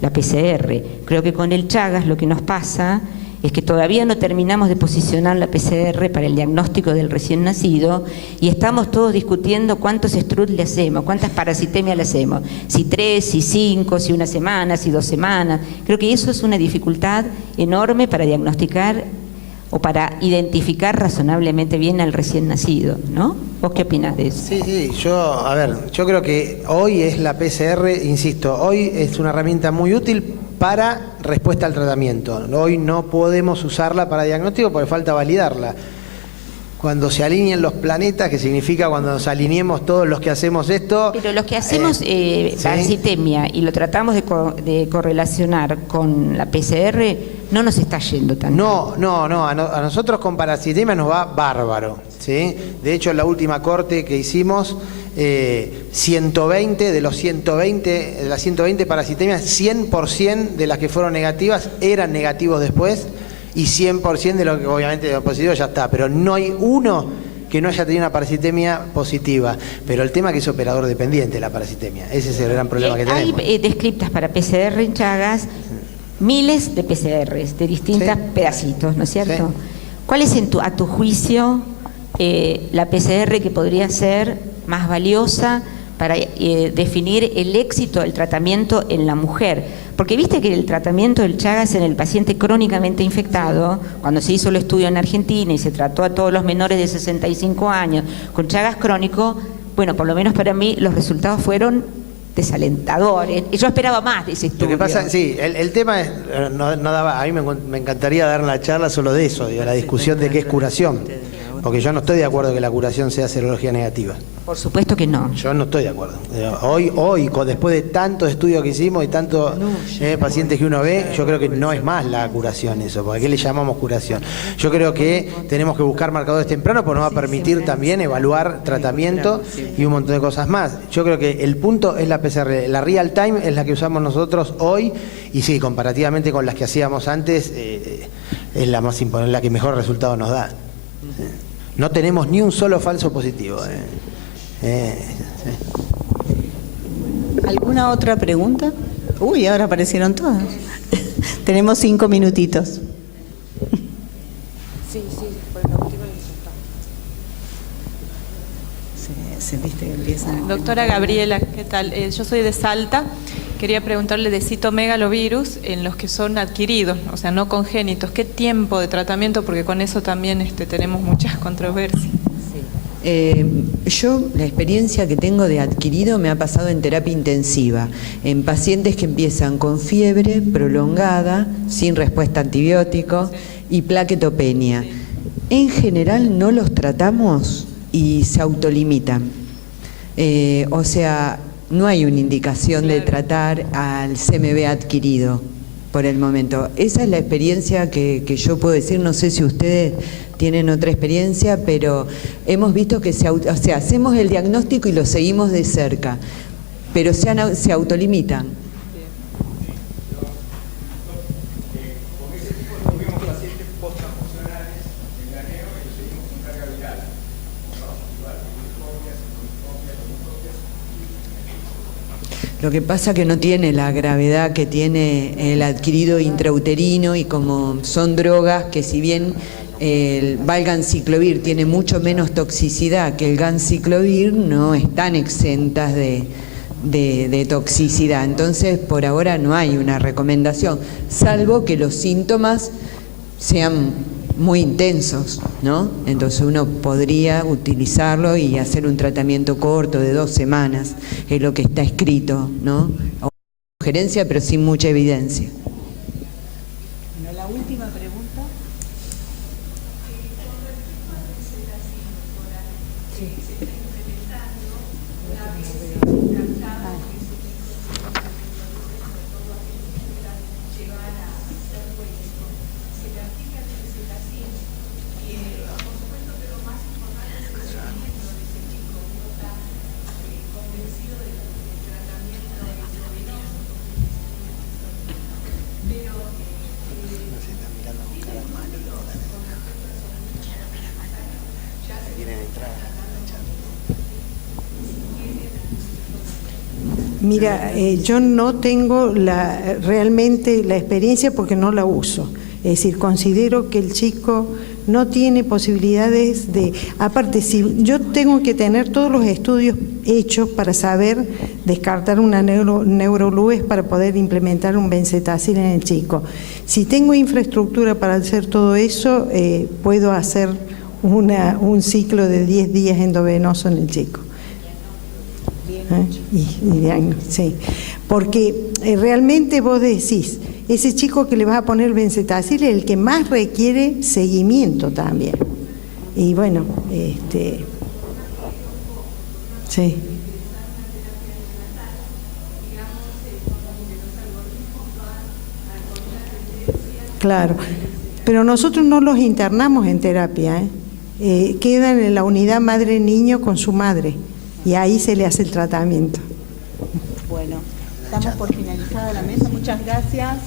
la PCR. Creo que con el Chagas lo que nos pasa es que todavía no terminamos de posicionar la PCR para el diagnóstico del recién nacido y estamos todos discutiendo cuántos Strut le hacemos, cuántas parasitemias le hacemos, si 3, si 5, si 1 semana, si 2 semanas. Creo que eso es una dificultad enorme para diagnosticar o para identificar razonablemente bien al recién nacido, ¿no? ¿Vos qué opinás de eso? Sí, yo creo que hoy es la PCR, insisto, hoy es una herramienta muy útil para respuesta al tratamiento. Hoy no podemos usarla para diagnóstico porque falta validarla. Cuando se alineen los planetas, que significa cuando nos alineemos todos los que hacemos esto... Pero los que hacemos parasitemia y lo tratamos de correlacionar con la PCR, no nos está yendo tan bien. No, a nosotros con parasitemia nos va bárbaro, ¿sí? De hecho, en la última corte que hicimos, 120 de las 120 parasitemias, 100% de las que fueron negativas eran negativos después, y 100% de lo que obviamente de lo positivo ya está, pero no hay uno que no haya tenido una parasitemia positiva. Pero el tema es que es operador dependiente la parasitemia, ese es el gran problema que tenemos. Hay descriptas para PCR en Chagas miles de PCRs de distintos pedacitos, ¿no es cierto? Sí. ¿Cuál es a tu juicio la PCR que podría ser más valiosa para definir el éxito del tratamiento en la mujer? Porque viste que el tratamiento del Chagas en el paciente crónicamente infectado, cuando se hizo el estudio en Argentina y se trató a todos los menores de 65 años con Chagas crónico, bueno, por lo menos para mí los resultados fueron desalentadores. Y yo esperaba más de ese estudio. Lo que pasa, sí, el tema es, no daba, a mí me encantaría dar una charla solo de eso, digo, la discusión de qué es curación. Porque yo no estoy de acuerdo que la curación sea serología negativa. Por supuesto que no. Yo no estoy de acuerdo. Hoy después de tantos estudios que hicimos y tantos pacientes que uno ve, yo creo que no es más la curación eso. ¿Por qué le llamamos curación? Yo creo que tenemos que buscar marcadores tempranos porque nos va a permitir también evaluar tratamiento y un montón de cosas más. Yo creo que el punto es la PCR. La real time es la que usamos nosotros hoy y sí, comparativamente con las que hacíamos antes, es la más importante, la que mejor resultado nos da. No tenemos ni un solo falso positivo. ¿Alguna otra pregunta? Uy, ahora aparecieron todas. Tenemos 5 minutitos. Sí, por la última Se viste que empiezan. Doctora Gabriela, ¿qué tal? Yo soy de Salta. Quería preguntarle de citomegalovirus en los que son adquiridos, o sea, no congénitos. ¿Qué tiempo de tratamiento? Porque con eso también tenemos muchas controversias. Yo la experiencia que tengo de adquirido me ha pasado en terapia intensiva, en pacientes que empiezan con fiebre prolongada, sin respuesta a antibiótico y plaquetopenia. En general no los tratamos y se autolimitan. O sea, no hay una indicación de tratar al CMV adquirido por el momento. Esa es la experiencia que yo puedo decir. No sé si ustedes tienen otra experiencia, pero hemos visto que hacemos el diagnóstico y lo seguimos de cerca, pero se autolimitan. Lo que pasa que no tiene la gravedad que tiene el adquirido intrauterino y como son drogas que si bien el valganciclovir tiene mucho menos toxicidad que el ganciclovir, no están exentas de toxicidad. Entonces, por ahora no hay una recomendación, salvo que los síntomas sean muy intensos, ¿no? Entonces uno podría utilizarlo y hacer un tratamiento corto de 2 semanas, es lo que está escrito, ¿no? Sugerencia, pero sin mucha evidencia. Bueno, la última pregunta. Mira, yo no tengo realmente la experiencia porque no la uso. Es decir, considero que el chico no tiene posibilidades de... Aparte, si yo tengo que tener todos los estudios hechos para saber descartar una neurolues para poder implementar un benzetacil en el chico. Si tengo infraestructura para hacer todo eso, puedo hacer un ciclo de 10 días endovenoso en el chico. Sí, porque realmente vos decís, ese chico que le vas a poner el benzetacil es el que más requiere seguimiento también. Y bueno, sí. Claro, pero nosotros no los internamos en terapia, quedan en la unidad madre-niño con su madre. Y ahí se le hace el tratamiento. Bueno, estamos por finalizada la mesa. Muchas gracias.